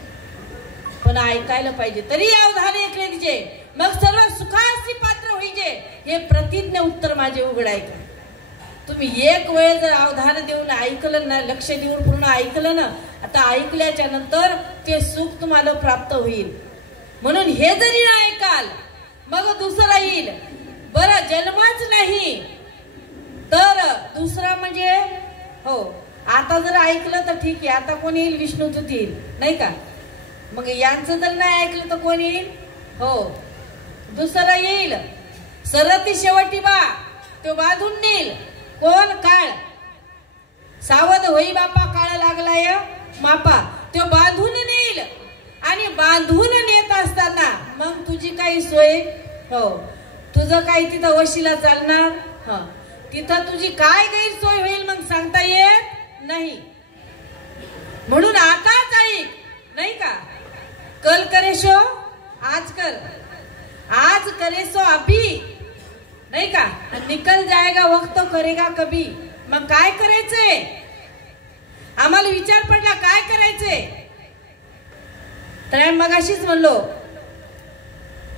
पण ऐकायला पाहिजे तरी अवधान ऐकले तिचे, मग सर्व सुखासी पात्र होईजे, हे प्रतिज्ञा उत्तर माझे उघडायचं. तुम्ही एक वेळ जर अवधान देऊन ऐकलं ना, लक्ष देऊन पूर्ण ऐकलं ना, आता ऐकल्याच्या नंतर ते सुख तुम्हाला प्राप्त होईल. म्हणून हे जरी ना ऐकाल मग दुसरा येईल. बरं जन्मच नाही तर दुसरा म्हणजे हो, आता जर ऐकलं तर ठीक आहे, आता कोण येईल, विष्णूदूत येईल नाही का. मग यांचं जर नाही ऐकलं तर कोण येईल, हो दुसरा येईल. सरती शेवटी बा तो बांधून नेईल, कोण काळ. सावध होई बापा काळ लागलाय मापा, तो बांधून नेईल. आणि बांधून नेत असताना मग तुझी काही सोय, हो तुझं काही तिथं वशिला चालणार, हा तिथं तुझी काय गैरसोय होईल मग सांगता येत नाही. म्हणून आताच ऐक नाही का. कल करे सो आज कर, आज करे सो अभी नाही का, निकल जाएगा वक्त करेगा कभी. मग काय करायचंय, आम्हाला विचार पडला काय करायचंय. तर मगाशीच म्हणलो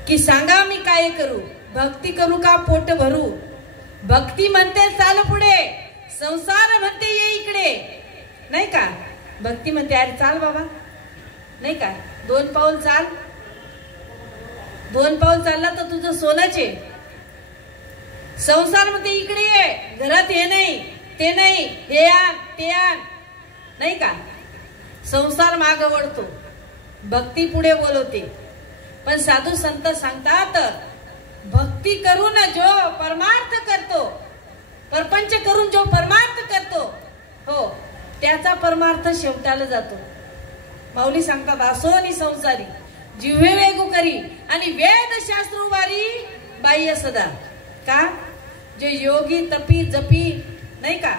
की सांगा मी काय करू, भक्ती करू का पोट भरू. भक्ती म्हणते चाल पुढे, संसार म्हणते ये इकडे नाही का. भक्ती म्हणते अरे चाल बाबा नाही का, 2 पाऊल चाल, 2 पाऊल चालला तर तुझं सोनाचे. संसार म्हणते इकडे ये, घरात हे नाही ते नाही, हे आण ते आण नाही का. संसार माग वळतो, भक्ती पुढे बोलवते. पण साधू संत सांगतात भक्ती करून जो परमार्थ करतो, परपंच करून जो परमार्थ करतो, हो त्याचा परमार्थ शेवटाला जातो. माऊली सांगतात असोनी संसारी जिव्हे वेगू करी आणि वेद शास्त्र उभारी बाह्य सदा. का जे योगी तपी जपी नाही का,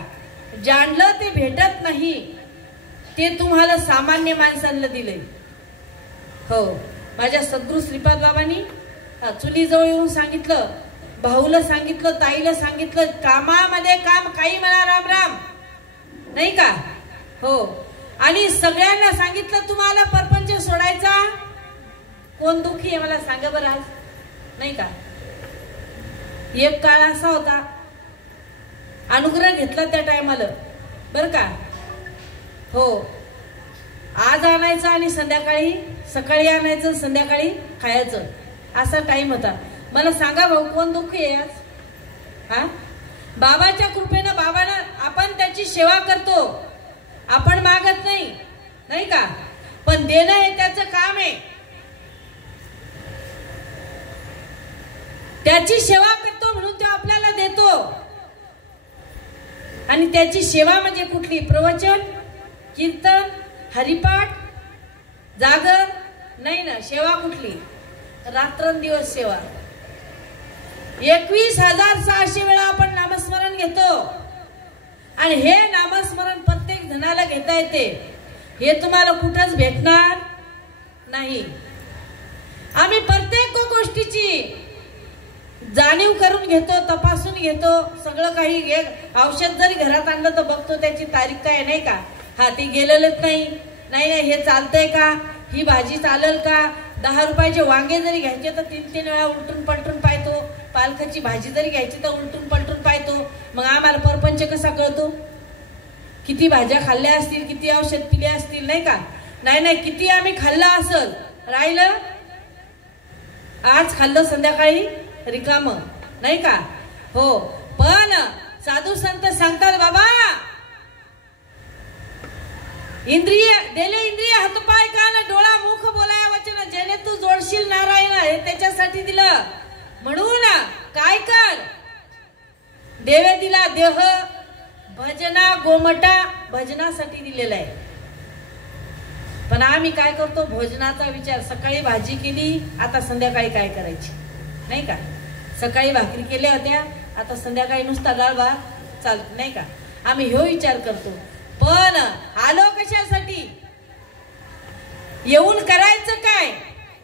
जाणलं ते भेटत नाही, ते तुम्हाला सामान्य माणसांना दिले. हो माझ्या सद्गुरू श्रीपाद बाबांनी चुलीजवळ येऊन सांगितलं, भाऊला सांगितलं, ताईला सांगितलं, कामामध्ये काम काही म्हणा राम राम नाही का. हो आणि सगळ्यांना सांगितलं तुम्हाला परपंच सोडायचा. कोण दुखी आहे मला सांगा बरं आज नाही का. एक काळ असा होता, अनुग्रह घेतला त्या टायमाला बर का. हो आज आणायचं आणि संध्याकाळी, सकाळी आणायचं संध्याकाळी खायचं, असा टाइम होता. मला सांगा भाऊ कोण दुःखी आहे आज. हा बाबाच्या कृपेनं, बाबानं आपण त्याची सेवा करतो, आपण मागत नाही नाही का. पण देणं हे त्याचं काम आहे, त्याची सेवा करतो म्हणून तो आपल्याला देतो. आणि त्याची सेवा म्हणजे कुठली, प्रवचन कीर्तन हरिपाठ जागर नाही ना. सेवा कुठली, रात्रंदिवस सेवा. 21,600 वेळा आपण नामस्मरण घेतो आणि हे नामस्मरण प्रत्येक जणाला घेता येते, हे तुम्हाला कुठंच भेटणार नाही. आम्ही प्रत्येक गोष्टीची जाणीव करून घेतो, तपासून घेतो, सगळं काही. औषध जरी घरात आणलं तर बघतो त्याची तारीख काय नाही का. हा ती गेलेलंच नाही, नाही हे चालतंय का, ही भाजी चालेल का. 10 रुपयाचे वांगे जरी घ्यायचे तर 3-3 वेळा उलटून पलटून पाहतो. पालकाची भाजी जरी घ्यायची तर उलटून पलटून पाहतो. मग आम्हाला परपंच कसा कळतो किती भाज्या खाल्ल्या असतील, किती औषध पिले असतील, नाही का? नाही, किती आम्ही खाल्लं असल, राहिलं आज खाल्लं संध्याकाळी रिकाम, नाही का? हो, पण साधू संत सांगतात बाबा, इंद्रिय दिले, इंद्रिय हातपाय कान डोळा मुख बोलाया वचन, जेणे तू जोडशील नारायण, हे त्याच्यासाठी दिलं. म्हणून काय कर, देवे दिला देह, भजना गोमटा भजनासाठी दिलेला आहे. पण आम्ही काय करतो, भोजनाचा विचार. सकाळी भाजी केली, आता संध्याकाळी काय करायची, नाही का? सकाळी भाकरी केल्या होत्या, आता संध्याकाळी नुसता डाळ भात चालतो, नाही का? आम्ही ह्यो विचार करतो. पण आलो कशासाठी, येऊन करायचं काय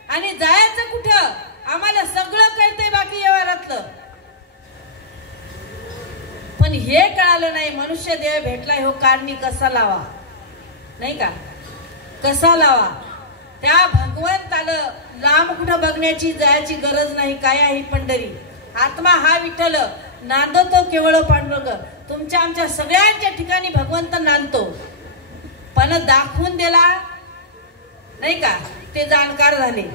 आणि जायचं कुठं, आम्हाला सगळं कळतंय बाकी व्यवहारातलं. पण हे कळालं नाही, मनुष्य देह भेटला हो कारणी कसा लावा, नाही का? कसा लावा. त्या भगवंताला लांब कुठं बघण्याची जायची गरज नाही. काय आहे पंढरी, आत्मा हा विठ्ठल नांदतो केवळ पांडुरंग. तुमच्या आमच्या सगळ्यांच्या ठिकाणी भगवंत नांदतो, पण दाखवून दिला नाही का ते जाणकार झाले,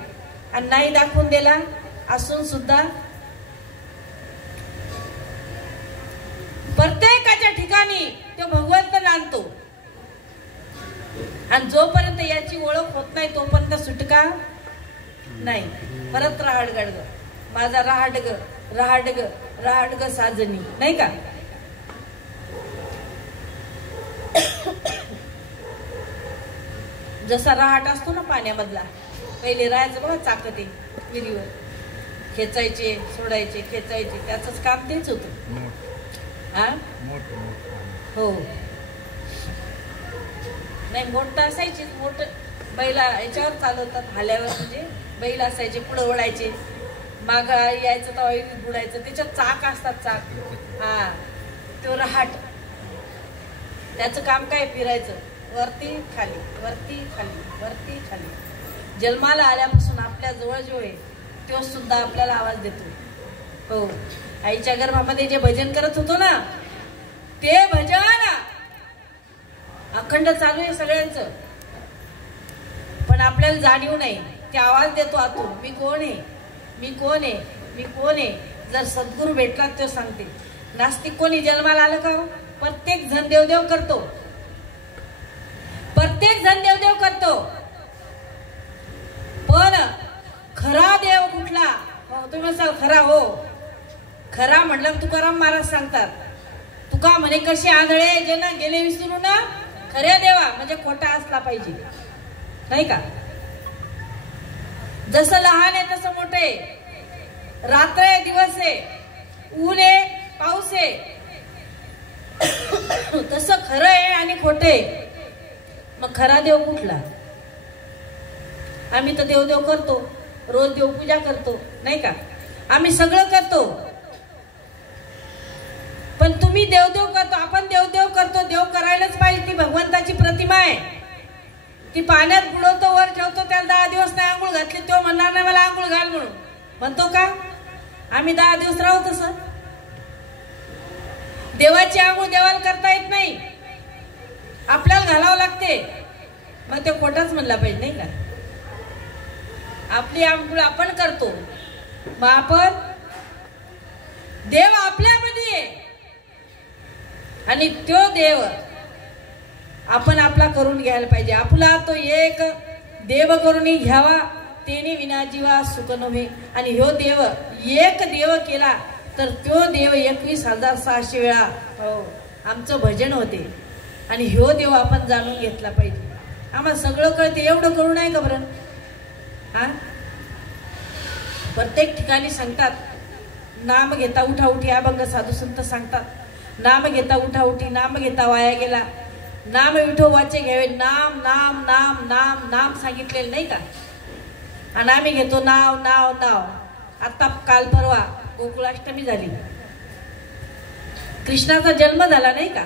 आणि नाही दाखवून दिला असून सुद्धा प्रत्येकाच्या ठिकाणी तो भगवंत नांदतो. आणि जोपर्यंत याची ओळख होत नाही तोपर्यंत सुटका नाही. परत रहाडगड माझा रहाडग रहाडग रहाडग साजनी, नाही का? जसा रहाट असतो ना पाण्यामधला, पहिले राहायचं बघा, चाकते विहिरीवर खेचायचे सोडायचे, खेचायचे, त्याच काम तेच होतं. हा हो, नाही मोठं असायची, मोठ बैला याच्यावर चालवतात, हाल्यावर म्हणजे बैल असायचे, पुढे ओढायचे, माग यायचं तर बुडायचं, त्याच्यात चाक असतात, चाक. हा, तो रहाट. त्याचं काम काय, फिरायचं वरती खाली, वरती खाली, वरती खाली. जन्माला आल्यापासून आपल्या जवळ जो आहे तो सुद्धा आपल्याला आवाज देतो. हो, आईच्या गर्भामध्ये जे भजन करत होतो ना, ते भजन अखंड चालू आहे सगळ्यांचं, पण आपल्याला जाणीव नाही. ते आवाज देतो आतून, मी कोण आहे, मी कोण आहे, मी कोण आहे. जर सद्गुरू भेटला तो सांगते. नास्तिक कोणी जन्माला आलं का? प्रत्येक जण देवदेव करतो, प्रत्येक जण देवदेव करतो, पण खरा देव कुठला? तुम्ही म्हणसाल खरा, हो खरा म्हटलं तुकाराम महाराज सांगतात. तुका म्हणे कसे आंधळे जे ना गेले विसरून ना, खऱ्या देवा म्हणजे खोटा असला पाहिजे, नाही का? जसं लहान आहे तसं मोठे, रात्र आहे दिवस आहे, ऊन आहे पाऊस आहे, तसं खरं आहे आणि खोटे. मग खरा देव कुठला? आम्ही तर देवदेव करतो, रोज देवपूजा करतो, नाही का? आम्ही सगळं करतो, पण तुम्ही देवदेव करतो, आपण देवदेव करतो. देव करायलाच पाहिजे. ती भगवंताची प्रतिमा आहे, ती पाण्यात बुडवतो, वर ठेवतो, त्याला 10 दिवस नाही आंघोळ घातली, तो म्हणणार नाही मला आंघोळ घाल म्हणून, म्हणतो का? आम्ही 10 दिवस राहू तसं. देवाची आंघोळ देवाला करता येत नाही, आपल्याला घालावं लागते. मग ते खोटाच म्हणला पाहिजे, नाही का? आपली आंघोळ आपण करतो, मग आपण देव आपल्यामध्ये आहे, आणि तो देव आपण आपला करून घ्यायला पाहिजे. आपला तो एक देव करून घ्यावा, तेने विना जीवा सुख नव्हे. आणि ह्यो देव एक देव केला तर तो देव 21,600 वेळा आमचं भजन होते. आणि ह्यो देव आपण जाणून घेतला पाहिजे. आम्हाला सगळं कळते, एवढं करू नाही का बरं? हा, प्रत्येक ठिकाणी सांगतात नाम घेता उठा उठी. अभंग साधू संत सांगतात, नाम घेता उठा उठी, नाम घेता वाया गेला, नाम विठोबाचे घ्यावे. नाम नाम नाम नाम नाम सांगितलेलं नाही का? आणि आम्ही घेतो नाव नाव नाव. आता काल परवा गोकुळाष्टमी झाली, कृष्णाचा जन्म झाला नाही का?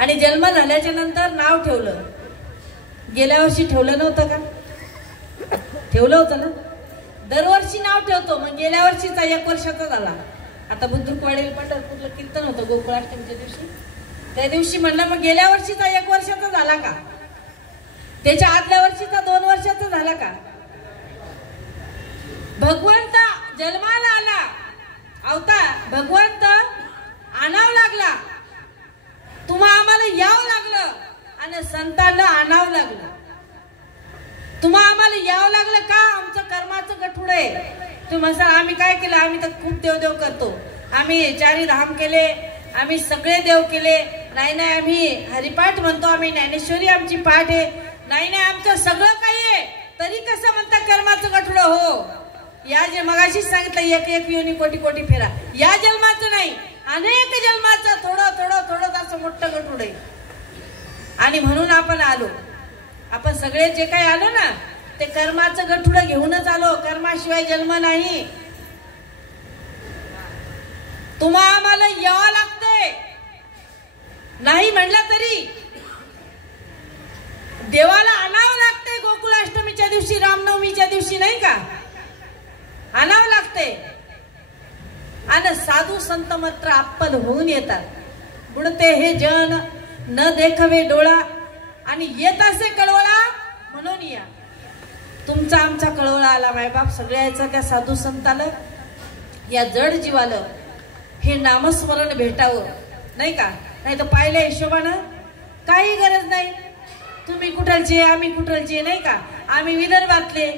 आणि जन्म झाल्याच्या नंतर नाव ठेवलं. गेल्या वर्षी ठेवलं नव्हतं का? ठेवलं होतं ना? दरवर्षी नाव ठेवतो. मग गेल्या वर्षीचा 1 वर्षाचा झाला. आता बुद्रुक वाढेल पंढरपूरला कीर्तन होतं गोकुळाष्टमीच्या दिवशी. त्या दिवशी म्हणलं मग गेल्या वर्षीचा 1 वर्षाचा झाला का? त्याच्या आदल्या वर्षीचा 2 वर्षाचा झाला का? भगवंत जन्माला आला, अवतार भगवंत आणावं लागला, तुम्हा आम्हाला यावं लागलं आणि संतांना आणावं लागलं. तुम्हा आम्हाला यावं लागलं का? आमचं कर्माचं गठुड आहे. तुम्ही म्हणसाल आम्ही काय केलं? आम्ही तर खूप देवदेव करतो, आम्ही 4 धाम केले, आम्ही सगळे देव केले. नाही नाही, आम्ही हरिपाठ म्हणतो, आम्ही ज्ञानेश्वरी आमची पाठ आहे. नाही नाही, आमचं सगळं काही आहे, तरी कसं म्हणता कर्माचं गठुड? हो, या जे मगाशीच सांगितलं, एक योनी कोटी कोटी फेरा. या जन्माचं नाही, अनेक जन्माचं थोडं थोडं थोडं असं मोठं गठुड आहे. आणि म्हणून आपण आलो, आपण सगळे जे काही आलो ना ते कर्माचं गठुड घेऊनच आलो. कर्माशिवाय जन्म नाही. तुम्हा आम्हाला यावं लागतंय, नाही म्हणलं तरी देवाला आणावं लागतंय. गोकुळाष्टमीच्या दिवशी, रामनवमीच्या दिवशी नाही का आणावं लागतंय. आणि साधू संत मात्र अप्पल होऊन येतात. बुडते हे जन न देखवे डोळा, आणि येत असे कळवळा म्हणून या. तुमचा आमचा कळवळा आला मायबाप सगळ्याचा त्या साधू संताला, या जड जीवाला हे नामस्मरण भेटावं नाही का? नाही तर पाहिल्या हिशोबानं काही गरज नाही. तुम्ही कुठलचे, आम्ही कुठलचे नाही का? आम्ही विदर्भातले,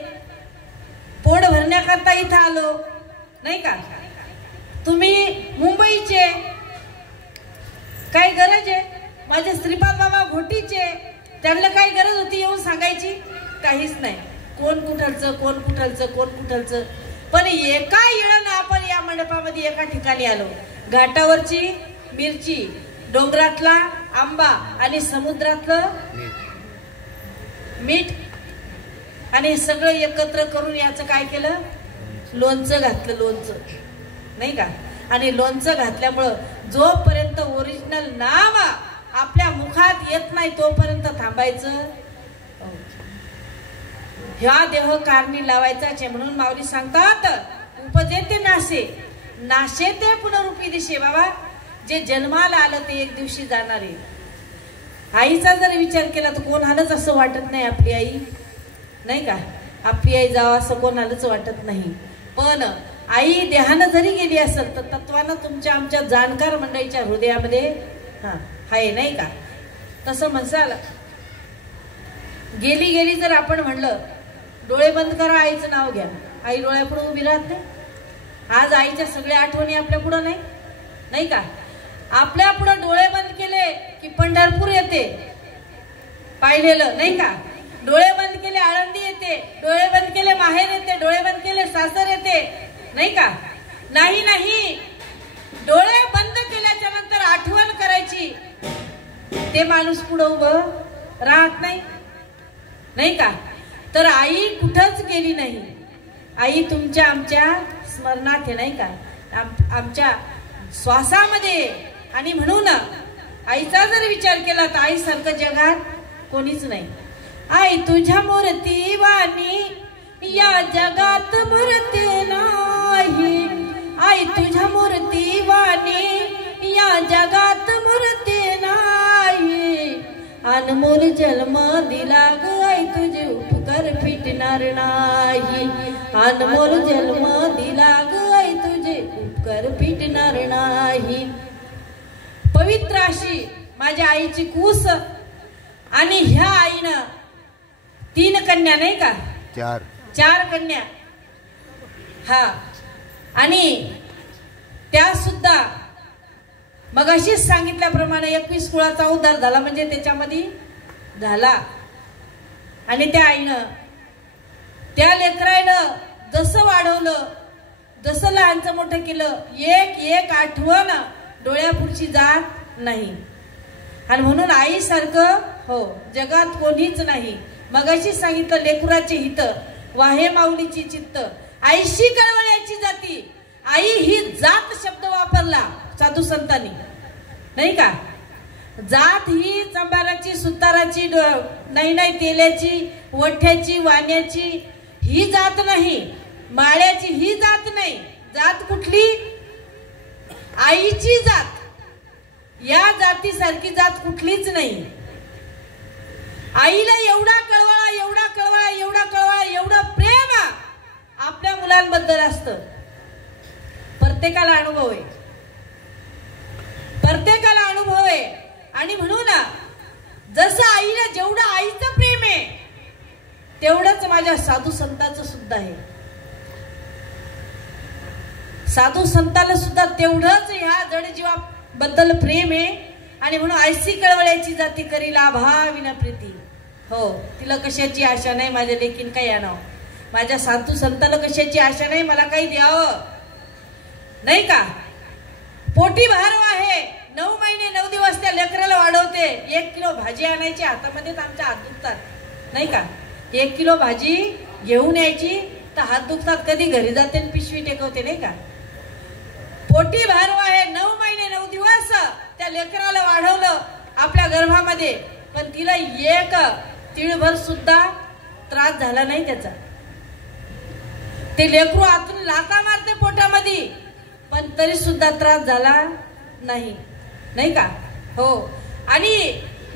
पोट भरण्याकरता इथं आलो नाही का? तुम्ही मुंबईचे, काय गरज आहे? माझे श्रीपाद बाबा घोटीचे, त्यांना काय गरज होती येऊन सांगायची? काहीच नाही. कोण कुठलचं, कोण कुठलचं, कोण कुठलचं. पण एका येळानं आपण या मंडपामध्ये एका ठिकाणी आलो. घाटावरची मिरची, डोंगरातला आंबा आणि समुद्रातलं मीठ, आणि सगळं एकत्र करून याचं काय केलं? लोणचं घातलं. लोणचं नाही का? आणि लोणचं घातल्यामुळं जोपर्यंत ओरिजिनल नाम आपल्या मुखात येत नाही तोपर्यंत थांबायचं. ह्या देह कारणी लावायचा. म्हणून माऊली सांगतात, उपजेते नाशे, नाशे ते पुनरुपी दिशे. बाबा जे जन्माला आलं ते एक दिवशी जाणार आहे. आईचा जर विचार केला तर कोणालाच असं वाटत नाही आपली आई नाही का? आपली आई जावं असं कोणालाच वाटत नाही. पण आई देहानं जरी गेली असेल तर तत्वानं तुमच्या आमच्या जाणकार मंडळीच्या हृदयामध्ये आहे नाही का? तसं म्हणसाल गेली गेली जर आपण म्हणलं डोळे बंद करा, आईचं नाव घ्या, आई डोळ्यापुढे उभी राहत नाही. आज आईच्या सगळ्या आठवणी आपल्या पुढं नाही नाही का? आपल्या पुढे डोळे बंद केले की पंढरपूर येते पाहिलेलं नाही का? डोळे बंद केले आळंदी येते, डोळे बंद केले माहेर येते, डोळे बंद केले सासर येते नाही का? नाही नाही, डोळे बंद केल्याच्या नंतर आठवण करायची, ते माणूस पुढे उभं राहत नाही नाही का? तर आई कुठंच गेली नाही. आई तुमच्या आमच्या स्मरणात आहे नाही का? आमच्या श्वासामध्ये. आणि म्हणून आईचा जर विचार केला तर आई सारखं जगात कोणीच नाही. आई तुझ्या मूर्ती वाणी या जगात मूर्ती नाही. आई तुझ्या मूर्ती वाणी या जगात मूर्ती नाही. अनमोल जन्म दिला ग आई तुझे उपकार फिटणार नाही. अनमोल जन्म दिला ग आई तुझे उपकार फिटणार नाही. पवित्र अशी माझ्या आईची कूस. आणि ह्या आईनं 3 कन्या नाही का? 4 कन्या. हा, आणि त्या सुद्धा मगाशीच सांगितल्याप्रमाणे 21 कुळाचा उद्धार झाला म्हणजे त्याच्यामध्ये झाला. आणि त्या आईनं त्या लेकरानं जसं वाढवलं, जसं लहानचं मोठं केलं, एक एक आठवण डोळ्यापुढची जात नाही. आणि म्हणून आई सारखं हो जगात कोणीच नाही. मगाशी सांगितलं लेकुराचे हित वाहे माऊलीची चित्त, आईशी कळवळ्याची जाती. आई ही जात शब्द वापरला साधू संतांनी नाही का? जात ही चंबाराची, सुताराची नाही नाही, तेल्याची, वठ्याची, वाण्याची ही जात नाही, माळ्याची ही जात नाही. जात कुठली? आईची जात. या जातीसारखी जात कुठलीच नाही. आईला एवढा कळवळा, एवढा कळवळा, एवढा कळवळा, एवढं प्रेम आपल्या मुलांबद्दल असतं. प्रत्येकाला अनुभव आहे, प्रत्येकाला अनुभव आहे. आणि म्हणून जसं आईला जेवढं आईचं प्रेम आहे तेवढंच माझ्या साधू संतांचं सुद्धा आहे. साधू संतांना सुद्धा तेवढंच ह्या जडजीवाबद्दल प्रेम आहे. आणि म्हणून ऐसी कळवळ्याची जाती करी लाभा विना प्रीती. हो, तिला कशाची आशा नाही माझ्या लेकीन काही आणावं, माझ्या साधू संतांना कशाची आशा नाही मला काही द्यावं, नाही का. पोटी भारवा आहे, 9 महिने 9 दिवस त्या लेकराला वाढवते. 1 किलो भाजी आणायची, हातामध्येच आमच्या हात दुखतात, नाही का. 1 किलो भाजी घेऊन यायची तर हात दुखतात. कधी घरी जाते आणि पिशवी टेकवते, नाही का. पोटी भारवा आहे, 9 महिने 9 दिवस त्या लेकराला वाढवलं आपल्या गर्भामध्ये, पण तिला एक तिळभर सुद्धा त्रास झाला नाही त्याचा. ते लेकरू आतून लाथा मारते पोटामध्ये, पण तरी सुद्धा त्रास झाला नाही, नाही का. हो, आणि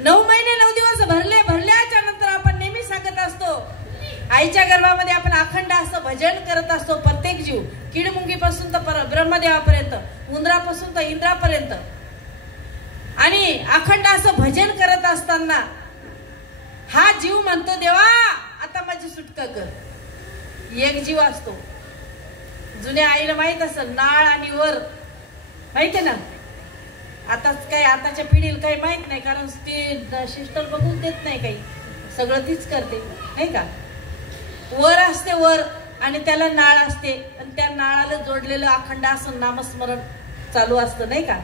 9 महिने 9 दिवस भरल्याच्या नंतर आपण नेहमी सांगत असतो, आईच्या गर्भामध्ये आपण अखंड असं भजन करत असतो. प्रत्येक जीव, किडमुंगीपासून तर ब्रह्मदेवापर्यंत, उंदरापासून तर इंद्रापर्यंत, आणि अखंड असं भजन करत असताना हा जीव म्हणतो, देवा आता माझी सुटका कर. एक जीव असतो, जुन्या आईला माहित असेल, नाळ आणि वर माहिती ना. आताच काय, आताच्या पिढीला काही माहित नाही, कारण ती सिस्टर बघून देत नाही, काही सगळं तीच करते, नाही का. वर असते वर, आणि त्याला नाळ असते, आणि त्या नाळाला जोडलेलं अखंड असं नामस्मरण चालू असतं, नाही का.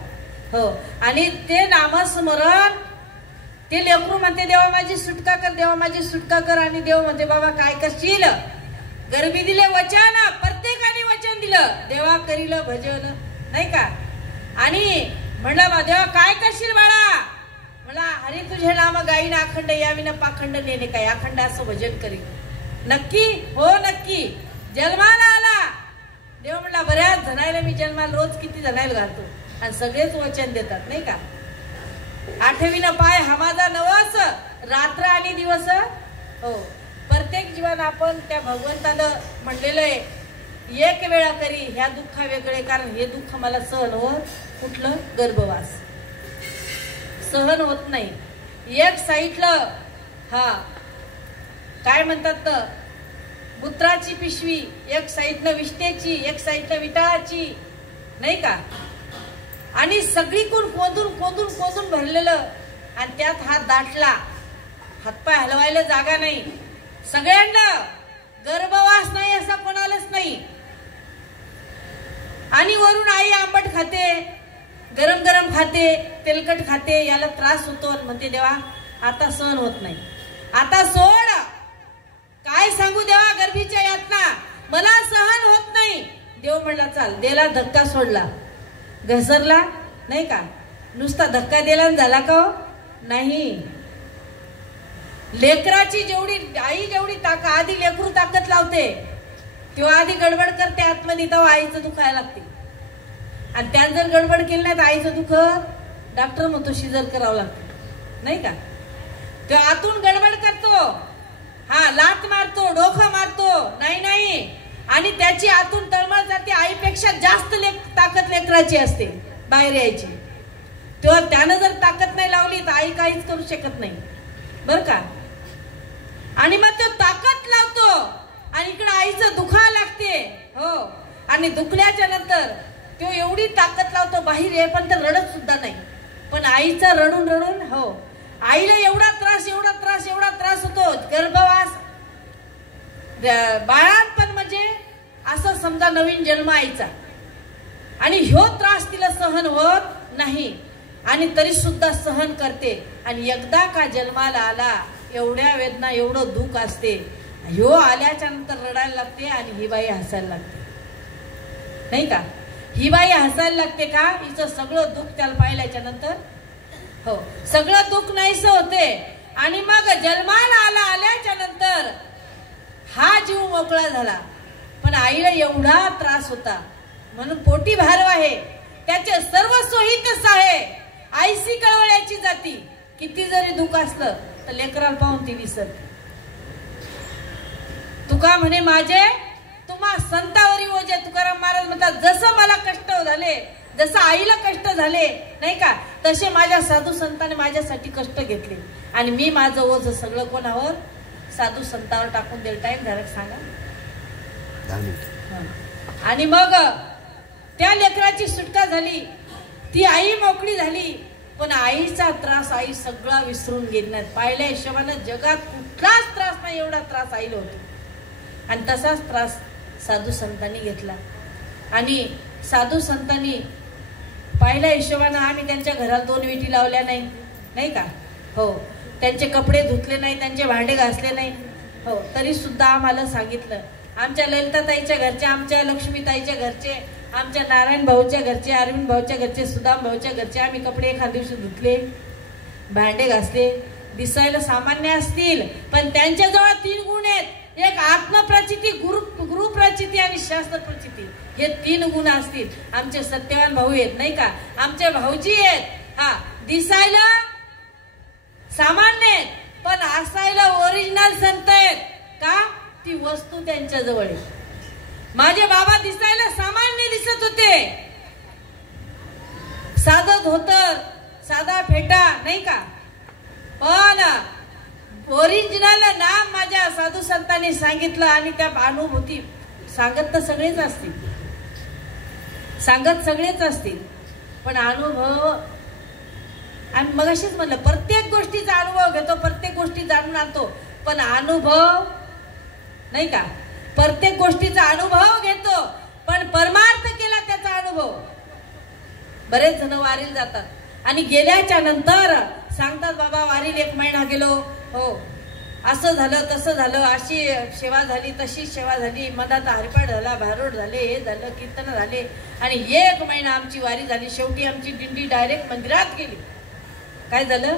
हो, आणि ते नामस्मरण ते लेकरू म्हणते, देवा माझी सुटका कर, देवा माझी सुटका कर. आणि देव म्हणते, बाबा काय करशील. गर्भी दिले वचन, प्रत्येकाने वचन दिलं, देवा करील भजन, नाही का. आणि म्हणलं, देवा काय करशील बाळा. मला हरी तुझे नाम गाईन अखंड याविना पाखंड नेणे काय, अखंड असं भजन करील. नक्की, हो नक्की. जन्माला आला, देव म्हणला बऱ्याच जणायला मी जन्माला रोज किती जणायला घालतो, आणि सगळेच वचन देतात, नाही का. 8वीनं पाय हा माझा नवस, रात्र आणि दिवस. हो, प्रत्येक जीवन आपण त्या भगवंतानं म्हणलेलं आहे, एक वेळा करी ह्या दुःखा वेगळे, कारण हे दुःख मला सहन होत, कुठलं गर्भवास सहन होत नाही. एक साईडला हा काय म्हणतात ना, मूत्राची पिशवी, एक साईडनं विष्टेची, एक साईडनं विटाळाची, नाही का. आणि सगळीकडून कोंदून कोंदून कोंदून भरलेलं, आणि त्यात हात दाटला, हातपाय हलवायला जागा नाही. सगळ्यांना गर्भवास नाही असा कोणालाच नाही. आणि वरून आई आंबट खाते, गरम गरम खाते, तेलकट खाते, याला त्रास होतो. म्हणते, देवा आता सहन होत नाही, आता सोड. काय सांगू देवा, गर्भीच्या यातना मला सहन होत नाही. देव म्हणला चाल. देला धक्का सोडला, घसरला, नाही का. नुसता धक्का दिला झाला का, नाही. लेकराची जेवढी आई जेवढी ताकद, आधी लेकरू ताकद लावते तेव्हा आधी गडबड करते आतमध्ये, तेव्हा आईचं दुखायला लागते. आणि त्यात जर गडबड केली नाही तर आईचं दुख डॉक्टर म्हणतो शिजर करावं लागतं, नाही का. तो आतून गडबड करतो, हा लात मारतो, डोकं मारतो, नाही नाही. आणि त्याची आतून तळमळ जाते. आईपेक्षा जास्त ताकद लेकराची असते बाहेर यायची. तेव्हा त्यानं जर ताकद नाही लावली तर आई काहीच करू शकत नाही, बर का. आणि मग तो ताकद लावतो, आणि इकडे आईचं दुखा लागते. हो, आणि दुखल्याच्या नंतर तो एवढी ताकद लावतो बाहेर ये, पण तर रडत सुद्धा नाही. पण आईचा रडून रडून, हो, आईला एवढा त्रास एवढा त्रास एवढा त्रास होतो. गर्भवास, बाळांपण म्हणजे असं समजा नवीन जन्म आईचा, आणि ह्यो त्रास तिला सहन होत नाही, आणि तरी सुद्धा सहन करते. आणि एकदा का जन्माला आला, एवढ्या वेदना एवढं दुःख असते, ह्यो आल्याच्या नंतर रडायला लागते, आणि ही बाई हसायला लागते, नाही का. ही बाई हसायला लागते का, हिचं सगळं दुःख त्याला पाहिल्याच्या नंतर, हो, सगळं दुःख नाहीसं होते. आणि मग जन्माला आल्याच्या नंतर हा जीव मोकळा झाला. पण आईला एवढा त्रास होता, म्हणून पोटी भारव आहे, त्याचे सर्व सोहितच आहे. आईसी कळवळ्याची जाती. किती जरी दुःख असलं तर लेकराला पाहून ती विसरते. तुका म्हणे माझे तुम्हा संतावरी ओझे. तुकाराम महाराज म्हणतात जसं मला कष्ट झाले, जसं आईला कष्ट झाले नाही का, तसे माझ्या साधू संतांनी माझ्यासाठी कष्ट घेतले. आणि मी माझं ओझ सगळं कोणावर? साधू संतावर टाकून दिलं. टाइम झाला सांगा. आणि मग त्या लेकराची सुटका झाली, ती आई मोकळी झाली. पण आईचा त्रास आई सगळा विसरून गेली नाही. पाहिल्या हिशोबानं जगात कुठलाच त्रास नाही एवढा त्रास आईला होतो. आणि तसाच त्रास साधू संतांनी घेतला. आणि साधू संतांनी पाहिल्या हिशोबानं आम्ही त्यांच्या घरात 2 विटी लावल्या नाही, नाही का? हो. त्यांचे कपडे धुतले नाही, त्यांचे भांडे घासले नाही. हो. तरी सुद्धा आम्हाला सांगितलं. आमच्या ललिताताईच्या घरचे, आमच्या लक्ष्मीताईच्या घरचे, आमच्या नारायण भाऊच्या घरचे, अरविंद भाऊच्या घरचे, सुदाम भाऊच्या घरचे आम्ही कपडे एखाद्या दिवशी धुतले, भांडे घासले. दिसायला सामान्य असतील पण त्यांच्याजवळ 3 गुण आहेत. एक आत्मप्रचिती, गुरुप्रचिती आणि शास्त्र प्रचिती. हे 3 गुण असतील. आमचे सत्यवान भाऊ आहेत नाही का, आमचे भाऊजी आहेत. हा, दिसायला सामान्य आहेत पण असायला ओरिजिनल संत आहेत. का? ती वस्तू त्यांच्या जवळ आहे. माझे बाबा दिसायला सामान्य दिसत होते. साधं धोतर, साधा फेटा नाही का, पण ओरिजिनल नाम माझ्या साधू संतांनी सांगितलं. आणि त्या अनुभूती सांगत तर सगळेच असतील, सांगत सगळेच असतील, पण अनुभव. आणि मग अशीच म्हणलं प्रत्येक गोष्टीचा अनुभव घेतो, प्रत्येक गोष्टी जाणून आणतो, पण अनुभव नाही का, प्रत्येक गोष्टीचा अनुभव घेतो पण परमार्थ केला त्याचा अनुभव. बरेच जण वारीला जातात आणि गेल्याच्या नंतर सांगतात बाबा वारीला 1 महिना गेलो, हो असं झालं तसं झालं, अशी सेवा झाली तशी सेवा झाली, मधात हरिपाठ झाला, भारोड झाले, हे झालं, कीर्तन झाले आणि 1 महिना आमची वारी झाली. शेवटी आमची दिंडी डायरेक्ट मंदिरात गेली. काय झालं?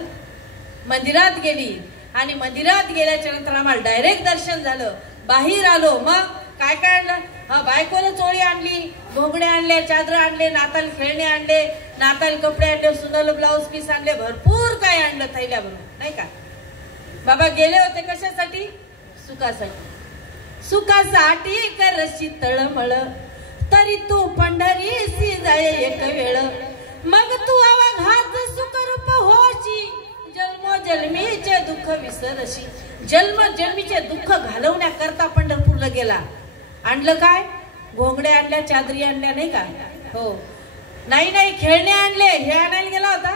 मंदिरात गेली. आणि मंदिरात गेल्याच्या नंतर आम्हाला डायरेक्ट दर्शन झालं. बाहेर आलो. मग काय काय आणलं? बायकोला चोळी आणली, घोंगडे आणले, चादर आणले, नाताल खेळणे आणले, नाताल कपडे आणले, सुनाला ब्लाऊज पीस आणले, भरपूर काय आणलं थैल्यावरून नाही का. बाबा गेले होते कशासाठी? सुखासाठी. सुखासाठी करशी तळमळ, तरी तू पंढरीसी जाय 1 वेळ. मग तू अवघात सुखरूप होशी, जन्मोजन्मीचे दुःख विसरशी. जन्मजन्मीचे दुःख घालवण्याकरता पंढरपूरला गेला. आणलं काय? घोंगडे आणल्या, चादरी आणल्या नाही का. हो. नाही खेळणे आणले, हे आणायला गेला होता.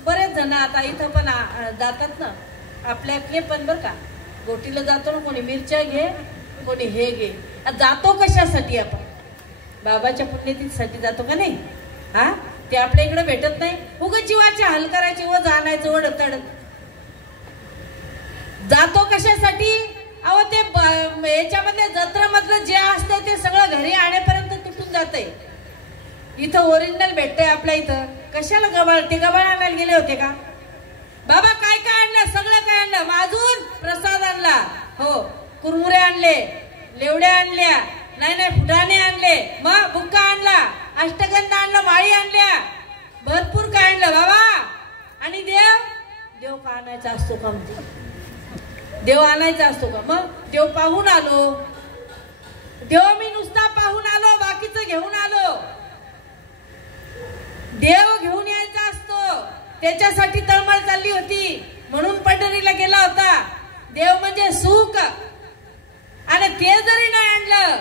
बरेच जण आता इथं पण जातात ना आपल्यातले पण बरं का. गोटीला जातो ना, कोणी मिरच्या घे, कोणी हे घे. जातो कशासाठी? आपण बाबाच्या पुण्यतिथीसाठी जातो का नाही? हा, ते आपल्या इकडे भेटत नाही. उगाच जीवाचे हाल करायचे व जाणायचं ओढत तडत. जातो कशासाठी? अहो ते याच्यामध्ये जत्रामधलं जे असतं ते सगळं घरी आणेपर्यंत तुटून जातंय. इथं ओरिजिनल भेटतंय आपल्या इथं. कशाला गबाळ? ते गबाळ आणायला गेले होते का? बाबा काय काय आणलं? सगळं काय आणलं. माजून प्रसाद आणला. हो. कुरमुरे आणले, लेवड्या आणल्या, नाही फुटाणे आणले, मग बुक्का आणला, अष्टगंध आणलं, माळी आणल्या, भरपूर काय आणलं बाबा. आणि देव का आणायचा असतो का? देव आणायचा असतो का? मग देव पाहून आलो. देव मी नुसता पाहून आलो, बाकीचं घेऊन आलो. देव घेऊन यायचा असतो. त्याच्यासाठी तळमळ चालली होती म्हणून पंढरीला गेला होता. देव म्हणजे सुख. आणि ते जरी नाही आणलं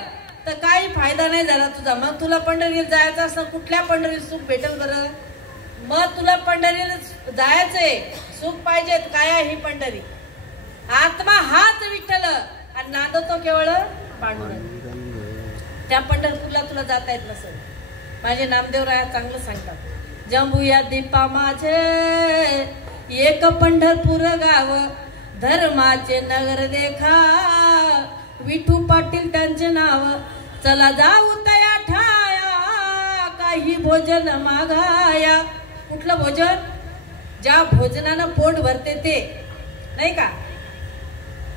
तर काही फायदा नाही झाला तुझा. मग तुला पंढरीला जायचं असं, कुठल्या पंढरीत सुख भेटेल बरं? मग तुला पंढरीला जायचंय, सुख पाहिजे. काय आहे ही पंढरी? आत्मा हाच विठ्ठल आणि नांदतो केवळ पांडुरंग. त्या पंढरपूरला तुला जाता येत नसेल. माझे नामदेवराय चांगलं सांगतात, जंबूया दीपा माझे 1 पंढरपूर गाव, धर्माचे नगर देखा, विठू पाटील त्यांचे नाव. चला जाऊ तया ठाया, काही भोजन मागाया. कुठलं भोजन? ज्या भोजनानं पोट भरते ते नाही का.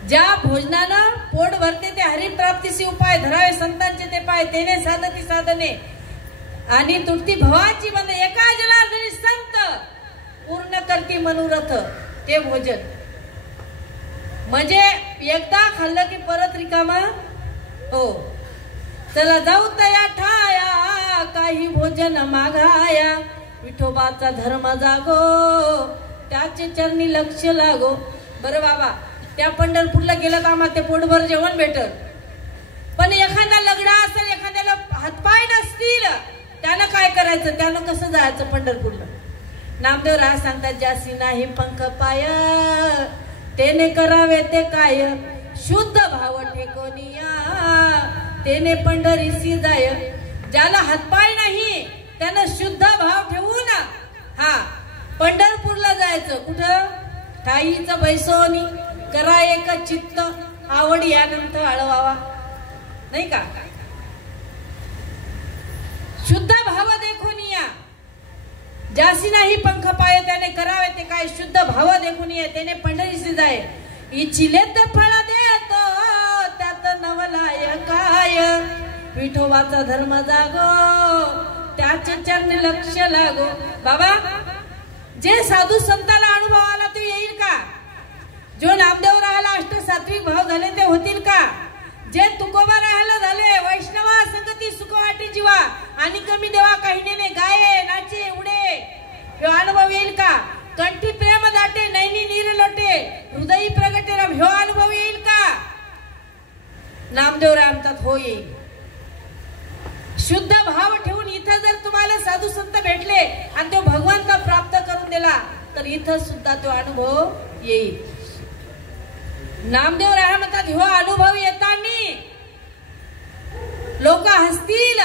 ज्या भोजनानं पोट भरते ते हरिप्राप्तीसी उपाय, धरावे संतांचे ते पाय, तेने साधती साधने आणि तुटती भवाची बंद. एका जनार्दनी संत पूर्ण करती मनोरथ ते भोजन. म्हणजे एकदा खाल्लं की परत रिकामा हो. चला जाऊ तया ठाया काही भोजन मागाया विठोबाचा धर्म जागो त्याचे चरणी लक्ष लागो. बरं बाबा त्या पंढरपूरला गेलं तर आम्हाला ते पोटभर जेवण भेटल. पण एखादा लग्न असेल एखाद्याला हातपाय नसतील त्यानं काय करायचं त्यानं कसं जायचं पंढरपूरला. नामदेव राज सांगतात ज्यासी नाही पंख पाय तेने करावे ते काय शुद्ध भाव ठेकोनिया तेने पंढरीसी जाय. ज्याला हातपाय नाही त्यानं शुद्ध भाव ठेवून हा पंढरपूरला जायचं. कुठं ठाईचं बैसोनी करा एक चित्त आवड यानंतर आळवावा नाही का. शुद्ध भाव देखून या ज्यासी नाही पंख पाय त्याने करावे ते काय शुद्ध भाव देखून या त्याने पंढरीसी जाय. इच्छिले ते फळ देतो त्यात नवलाय काय विठोबाचा धर्म जागो त्याचे चरणी लक्ष लागो. बाबा जे साधू संताला अनुभव आला तो येईल का. जो नामदेव राहायला अष्ट सात्विक भाव झाले ते होतील का. जे तुकोबा राहायला झाले वैष्णवा संगती सुख वाटे जीवा आणि कमी देवा काही ने गाये नाचे उडे ह्यो अनुभव येईल का. कंठी प्रेम दाटे नैनी नीर लोटे हृदयी प्रगटे रम ह्यो अनुभव येईल का. नामदेव रामतात हो येईल. शुद्ध भाव ठेवून इथं जर तुम्हाला साधू संत भेटले आणि तो भगवंत प्राप्त करून दिला तर इथं सुद्धा तो अनुभव येईल. नामदेव राहा म्हणतात ह्यो अनुभव येताना लोक हसतील.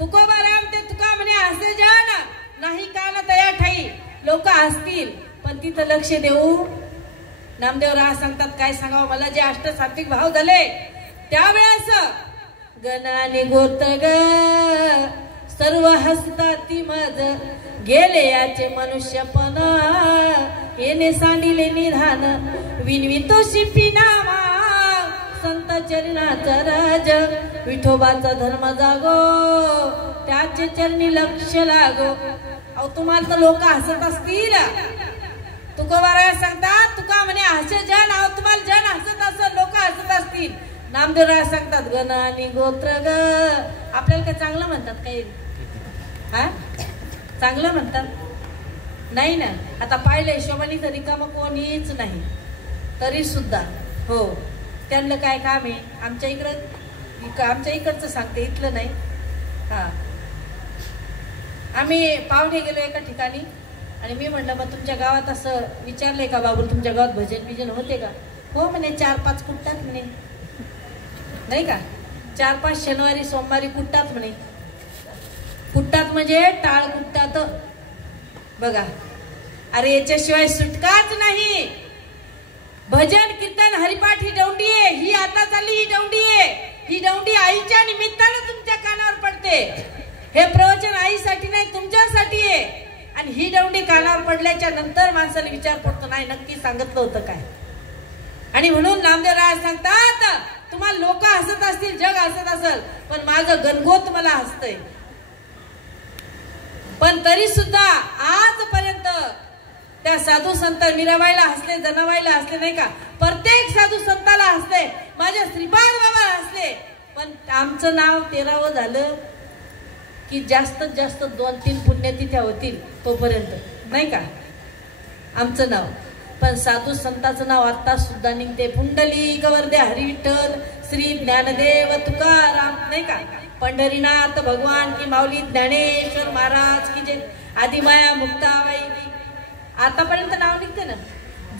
तुकोबा राम ते तुका म्हणे हसे जान नाही कान तया ठाई. लोक हसतील पण तिथं लक्ष देऊ. नामदेव राहा सांगतात काय सांगावं मला जे अष्ट सात्विक भाव झाले त्यावेळेस गणाने गोत ग सर्व हसतात ती मज गेले याचे मनुष्यपण येणे सांडिले निधान विनवितो शिपी नामा संत चरणाचा राज विठोबाचा धर्म जागो त्याचे चरणी लक्ष लागो. अहो तुम्हाला तर लोक हसत असतील. तुकोबा सांगतात तुका म्हणे हसे जन अहो तुम्हाला जन हसत असं लोक हसत असतील. नामदेव राय सांगतात गण आणि गोत्र ग आपल्याला काय चांगलं म्हणतात काही हा चांगलं म्हणतात नाही ना. आता पाहिलं हिशोबाने तर रिकामं कोणीच नाही तरी सुद्धा हो त्यांना काय काम आहे. आमच्या इकडचं सांगते इथलं नाही. हा आम्ही पाहुणे गेलो एका ठिकाणी आणि मी म्हणलं मग तुमच्या गावात असं विचारलंय का बाबू तुमच्या गावात भजन बिजन होते का. हो म्हणे 4-5 कुट्टात म्हणे नाही का. 4-5 शनिवारी सोमवारी कुट्टात म्हणे. कुट्टात म्हणजे टाळ कुट्टात बघा. अरे याच्याशिवाय सुटकाच नाही. भजन कीर्तन हरिपाठ ही दौंडी आहे. ही आता चालली ही दौंडी आहे. ही दौंडी आईच्या निमित्तानं तुमच्या कानावर पडते. हे प्रवचन आईसाठी नाही तुमच्यासाठी आहे. आणि ही दौंडी कानावर पडल्याच्या नंतर माणसाला विचार पडतो नाही नक्की सांगितलं होतं काय. आणि म्हणून नामदेव राय सांगतात तुम्हाला लोक हसत असतील जग हसत असेल पण माझं गणगोत मला हसतंय. पण तरी सुद्धा आजपर्यंत त्या साधू संत मीराबाईला हसले जनाबाईला हसले नाही का. प्रत्येक साधू संताला हसले. माझ्या श्रीपाद बाबा हसले. पण आमचं नाव 13वं झालं की जास्तीत जास्त 2-3 पुण्यतिथ्या होतील तोपर्यंत नाही का आमचं नाव. पण साधू संताचं नाव आता सुद्धा निघते. पुंडलिक वरदे हरी विठ्ठल श्री ज्ञानदेव तुकाराम नाही का. पंढरीनाथ भगवान की माऊली ज्ञानेश्वर महाराज की जय. आदिमाया मुक्ताबाई की आतापर्यंत नाव निघते ना.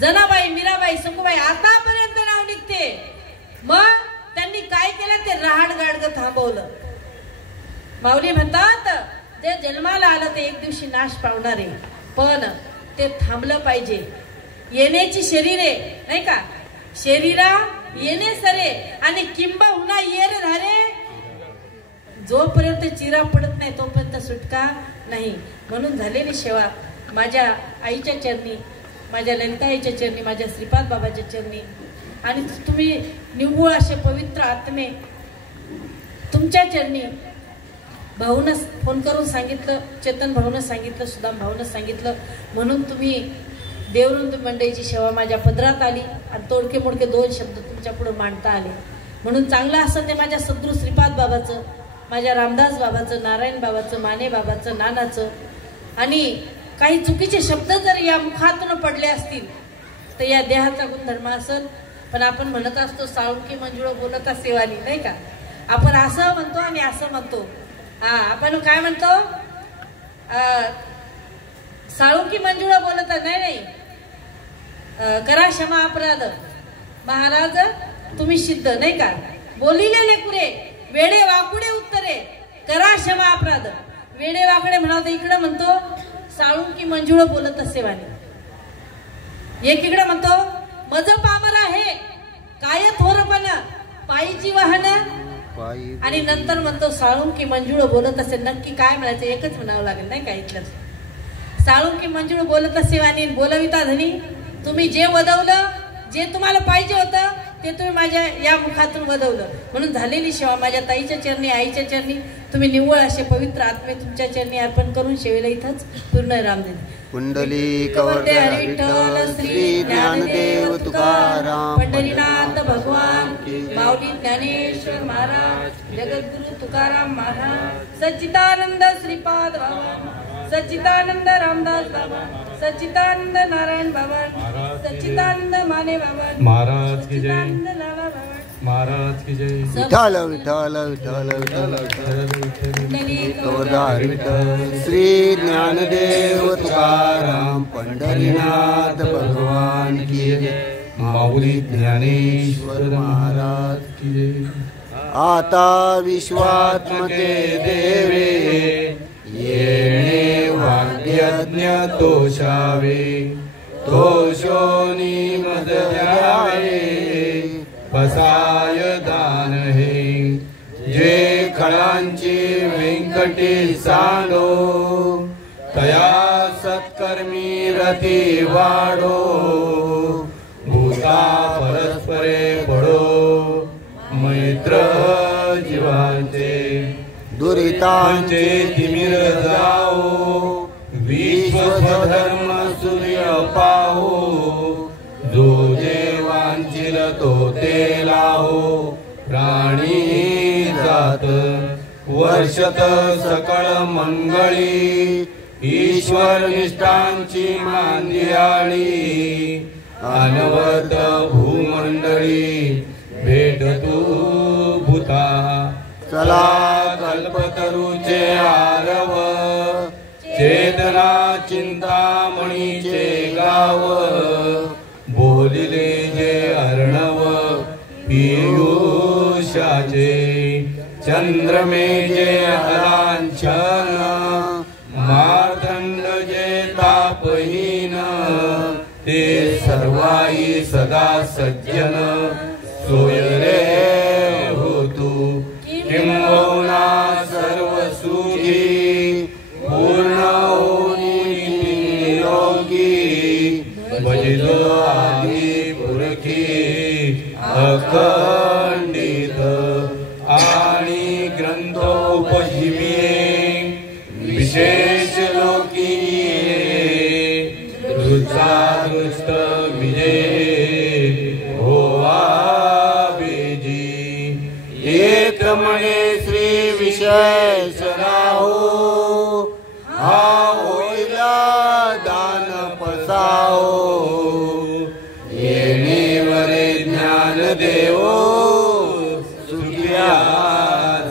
जनाबाई मीराबाई सखूबाई आतापर्यंत नाव निघते. मग त्यांनी काय केलं ते रहाड गाडग थांबवलं. माऊली म्हणतात जे जन्माला आलं ते एक दिवशी नाश पावणार आहे पण ते थांबलं पाहिजे. येण्याची शरीरे नाही का शरीरा येणे सरे आणि किंबहुना येर धारे. जोपर्यंत चिरा पडत नाही तोपर्यंत सुटका नाही. म्हणून झालेली सेवा माझ्या आईच्या चरणी माझ्या ललिताईच्या चरणी माझ्या श्रीपाद बाबाच्या चरणी आणि तुम्ही निव्वळ असे पवित्र आत्मे तुमच्या चरणी भाऊनं फोन करून सांगितलं, चेतन भाऊनं सांगितलं, सुदाम भाऊनं सांगितलं, म्हणून तुम्ही देवरुंद मंडळीची सेवा माझ्या पदरात आली आणि तोडके मोडके 2 शब्द तुमच्या पुढे मांडता आले. म्हणून चांगलं असं ते माझ्या सद्गुरू श्रीपाद बाबाचं, माझ्या रामदास बाबाचं, नारायण बाबाचं, माने बाबाचं, नानाचं, आणि काही चुकीचे शब्द जर या मुखातून पडले असतील तर या देहाचा गुणधर्म असेल. पण आपण म्हणत असतो साळुंकी मंजुळ बोलत सेवानी, नाही का? आपण असं म्हणतो आणि असं म्हणतो. आपण काय म्हणतो? साळुंकी मंजुळ बोलत नाही, करा क्षमा अपराध महाराज तुम्ही सिद्ध, नाही का? बोलिलेले पुरे वेडे वाकुडे उत्तरे करा क्षमा अपराध. वेडे वाकडे म्हणावं इकडे म्हणतो साळुंकी मंजुळ बोलत सेवानी, एकीकडे म्हणतो मज पामर आहे काय थोरपण पायीची वाहन, आणि नंतर म्हणतो साळुंकी मंजुळ बोलत असेल. नक्की काय म्हणायचं? एकच म्हणावं लागेल, नाही का? इथलंच साळुंकी मंजुळ बोलत सेवानी बोलविता धनी, तुम्ही जे वदवलं, जे तुम्हाला पाहिजे होतं ते तुम्ही माझ्या या मुखातून वदवलं. म्हणून झालेली सेवा माझ्या ताईच्या चरणी, आईच्या चरणी, तुम्ही निव्वळ असे पवित्र आत्मे तुमच्या चरणी अर्पण करून सेवेला इथंच पूर्ण राम देते. कुंडली कवर्धन विठ्ठल श्री ज्ञानदेव तुकाराम पंढरीनाथ भगवान, माऊली ज्ञानेश्वर महाराज, जगद्गुरु तुकाराम महाराज, सच्चिदानंद श्रीपाद बाबा, सच्चिदानंद रामदास बाबा, सच्चिदानंद नारायण बाबा, सच्चिदानंद माने बाबा महाराज की जय, सच्चिदानंद लाला बाबा महाराज की जय. विठ्ठल विठ्ठल विठ्ठल विठ्ठल कवर्धन विठ्ठल श्री ज्ञानदेव तुकाराम पंढरीनाथ भगवान की जय. माऊली ज्ञानेश्वर महाराज की जय. आता विश्वात्मके देवे येणे वाग्यज्ञ तोषावे, तोषोनी मद द्यावे, बसाय दान हे जे खळांची व्यंकटी सांडो, तया सत्कर्मी रती वाढो, भूता परस्परे पडो, मैत्र जीवांचे दुरितांचे तिमिर जाओ, विश्वधर्म सूर्य पाहो, जो जे वांछिल तो ते लाहो, प्राणी जात वर्षत सकळ मंगळी, ईश्वर निष्ठांची मांदियाळी, अनवरत भूमंडळी भेट तू भूता, चला कल्पतरुचे आरव, चेतना चिंतामणीचे गाव, बोलिले जे अर्णव पियुषाचे, चंद्रमे जे अलांछन, मार्तंड जे तापहीन, ते सर्वाई सदा सज्जन, सोय रे होतू किंबहुना सर्व सुखी, पूर्ण होई निरोगी, भजिलो आदि पुरखी, अखंडित आणि ग्रंथोपजीवी, विशेष लोकी दृष्ट विजय होवा बेजी, एक म्हणे श्री विशेष राहो, हा होईला दान पसाओ, येणेवरे ज्ञान देवो सुखिया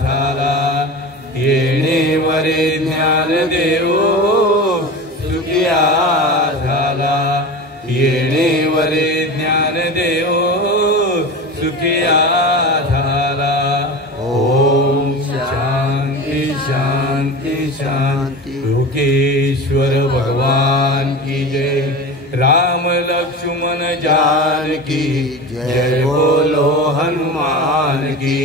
झाला, येणेवरे ज्ञान देवो सुखिया झाला, येणेवरे ज्ञान देवो सुखिया झाला. ओम शांती शांती शांती. योगेश्वर भगवान की जय. राम लक्ष्मण जानकी जय बोलो हनुमान की.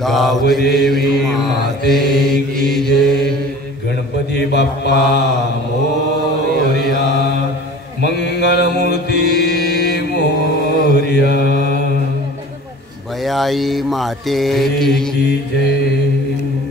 गाव देवी माते की जय. गणपती बाप्पा मोरया. मंगलमूर्ती मोरया. भयाई माते की जय.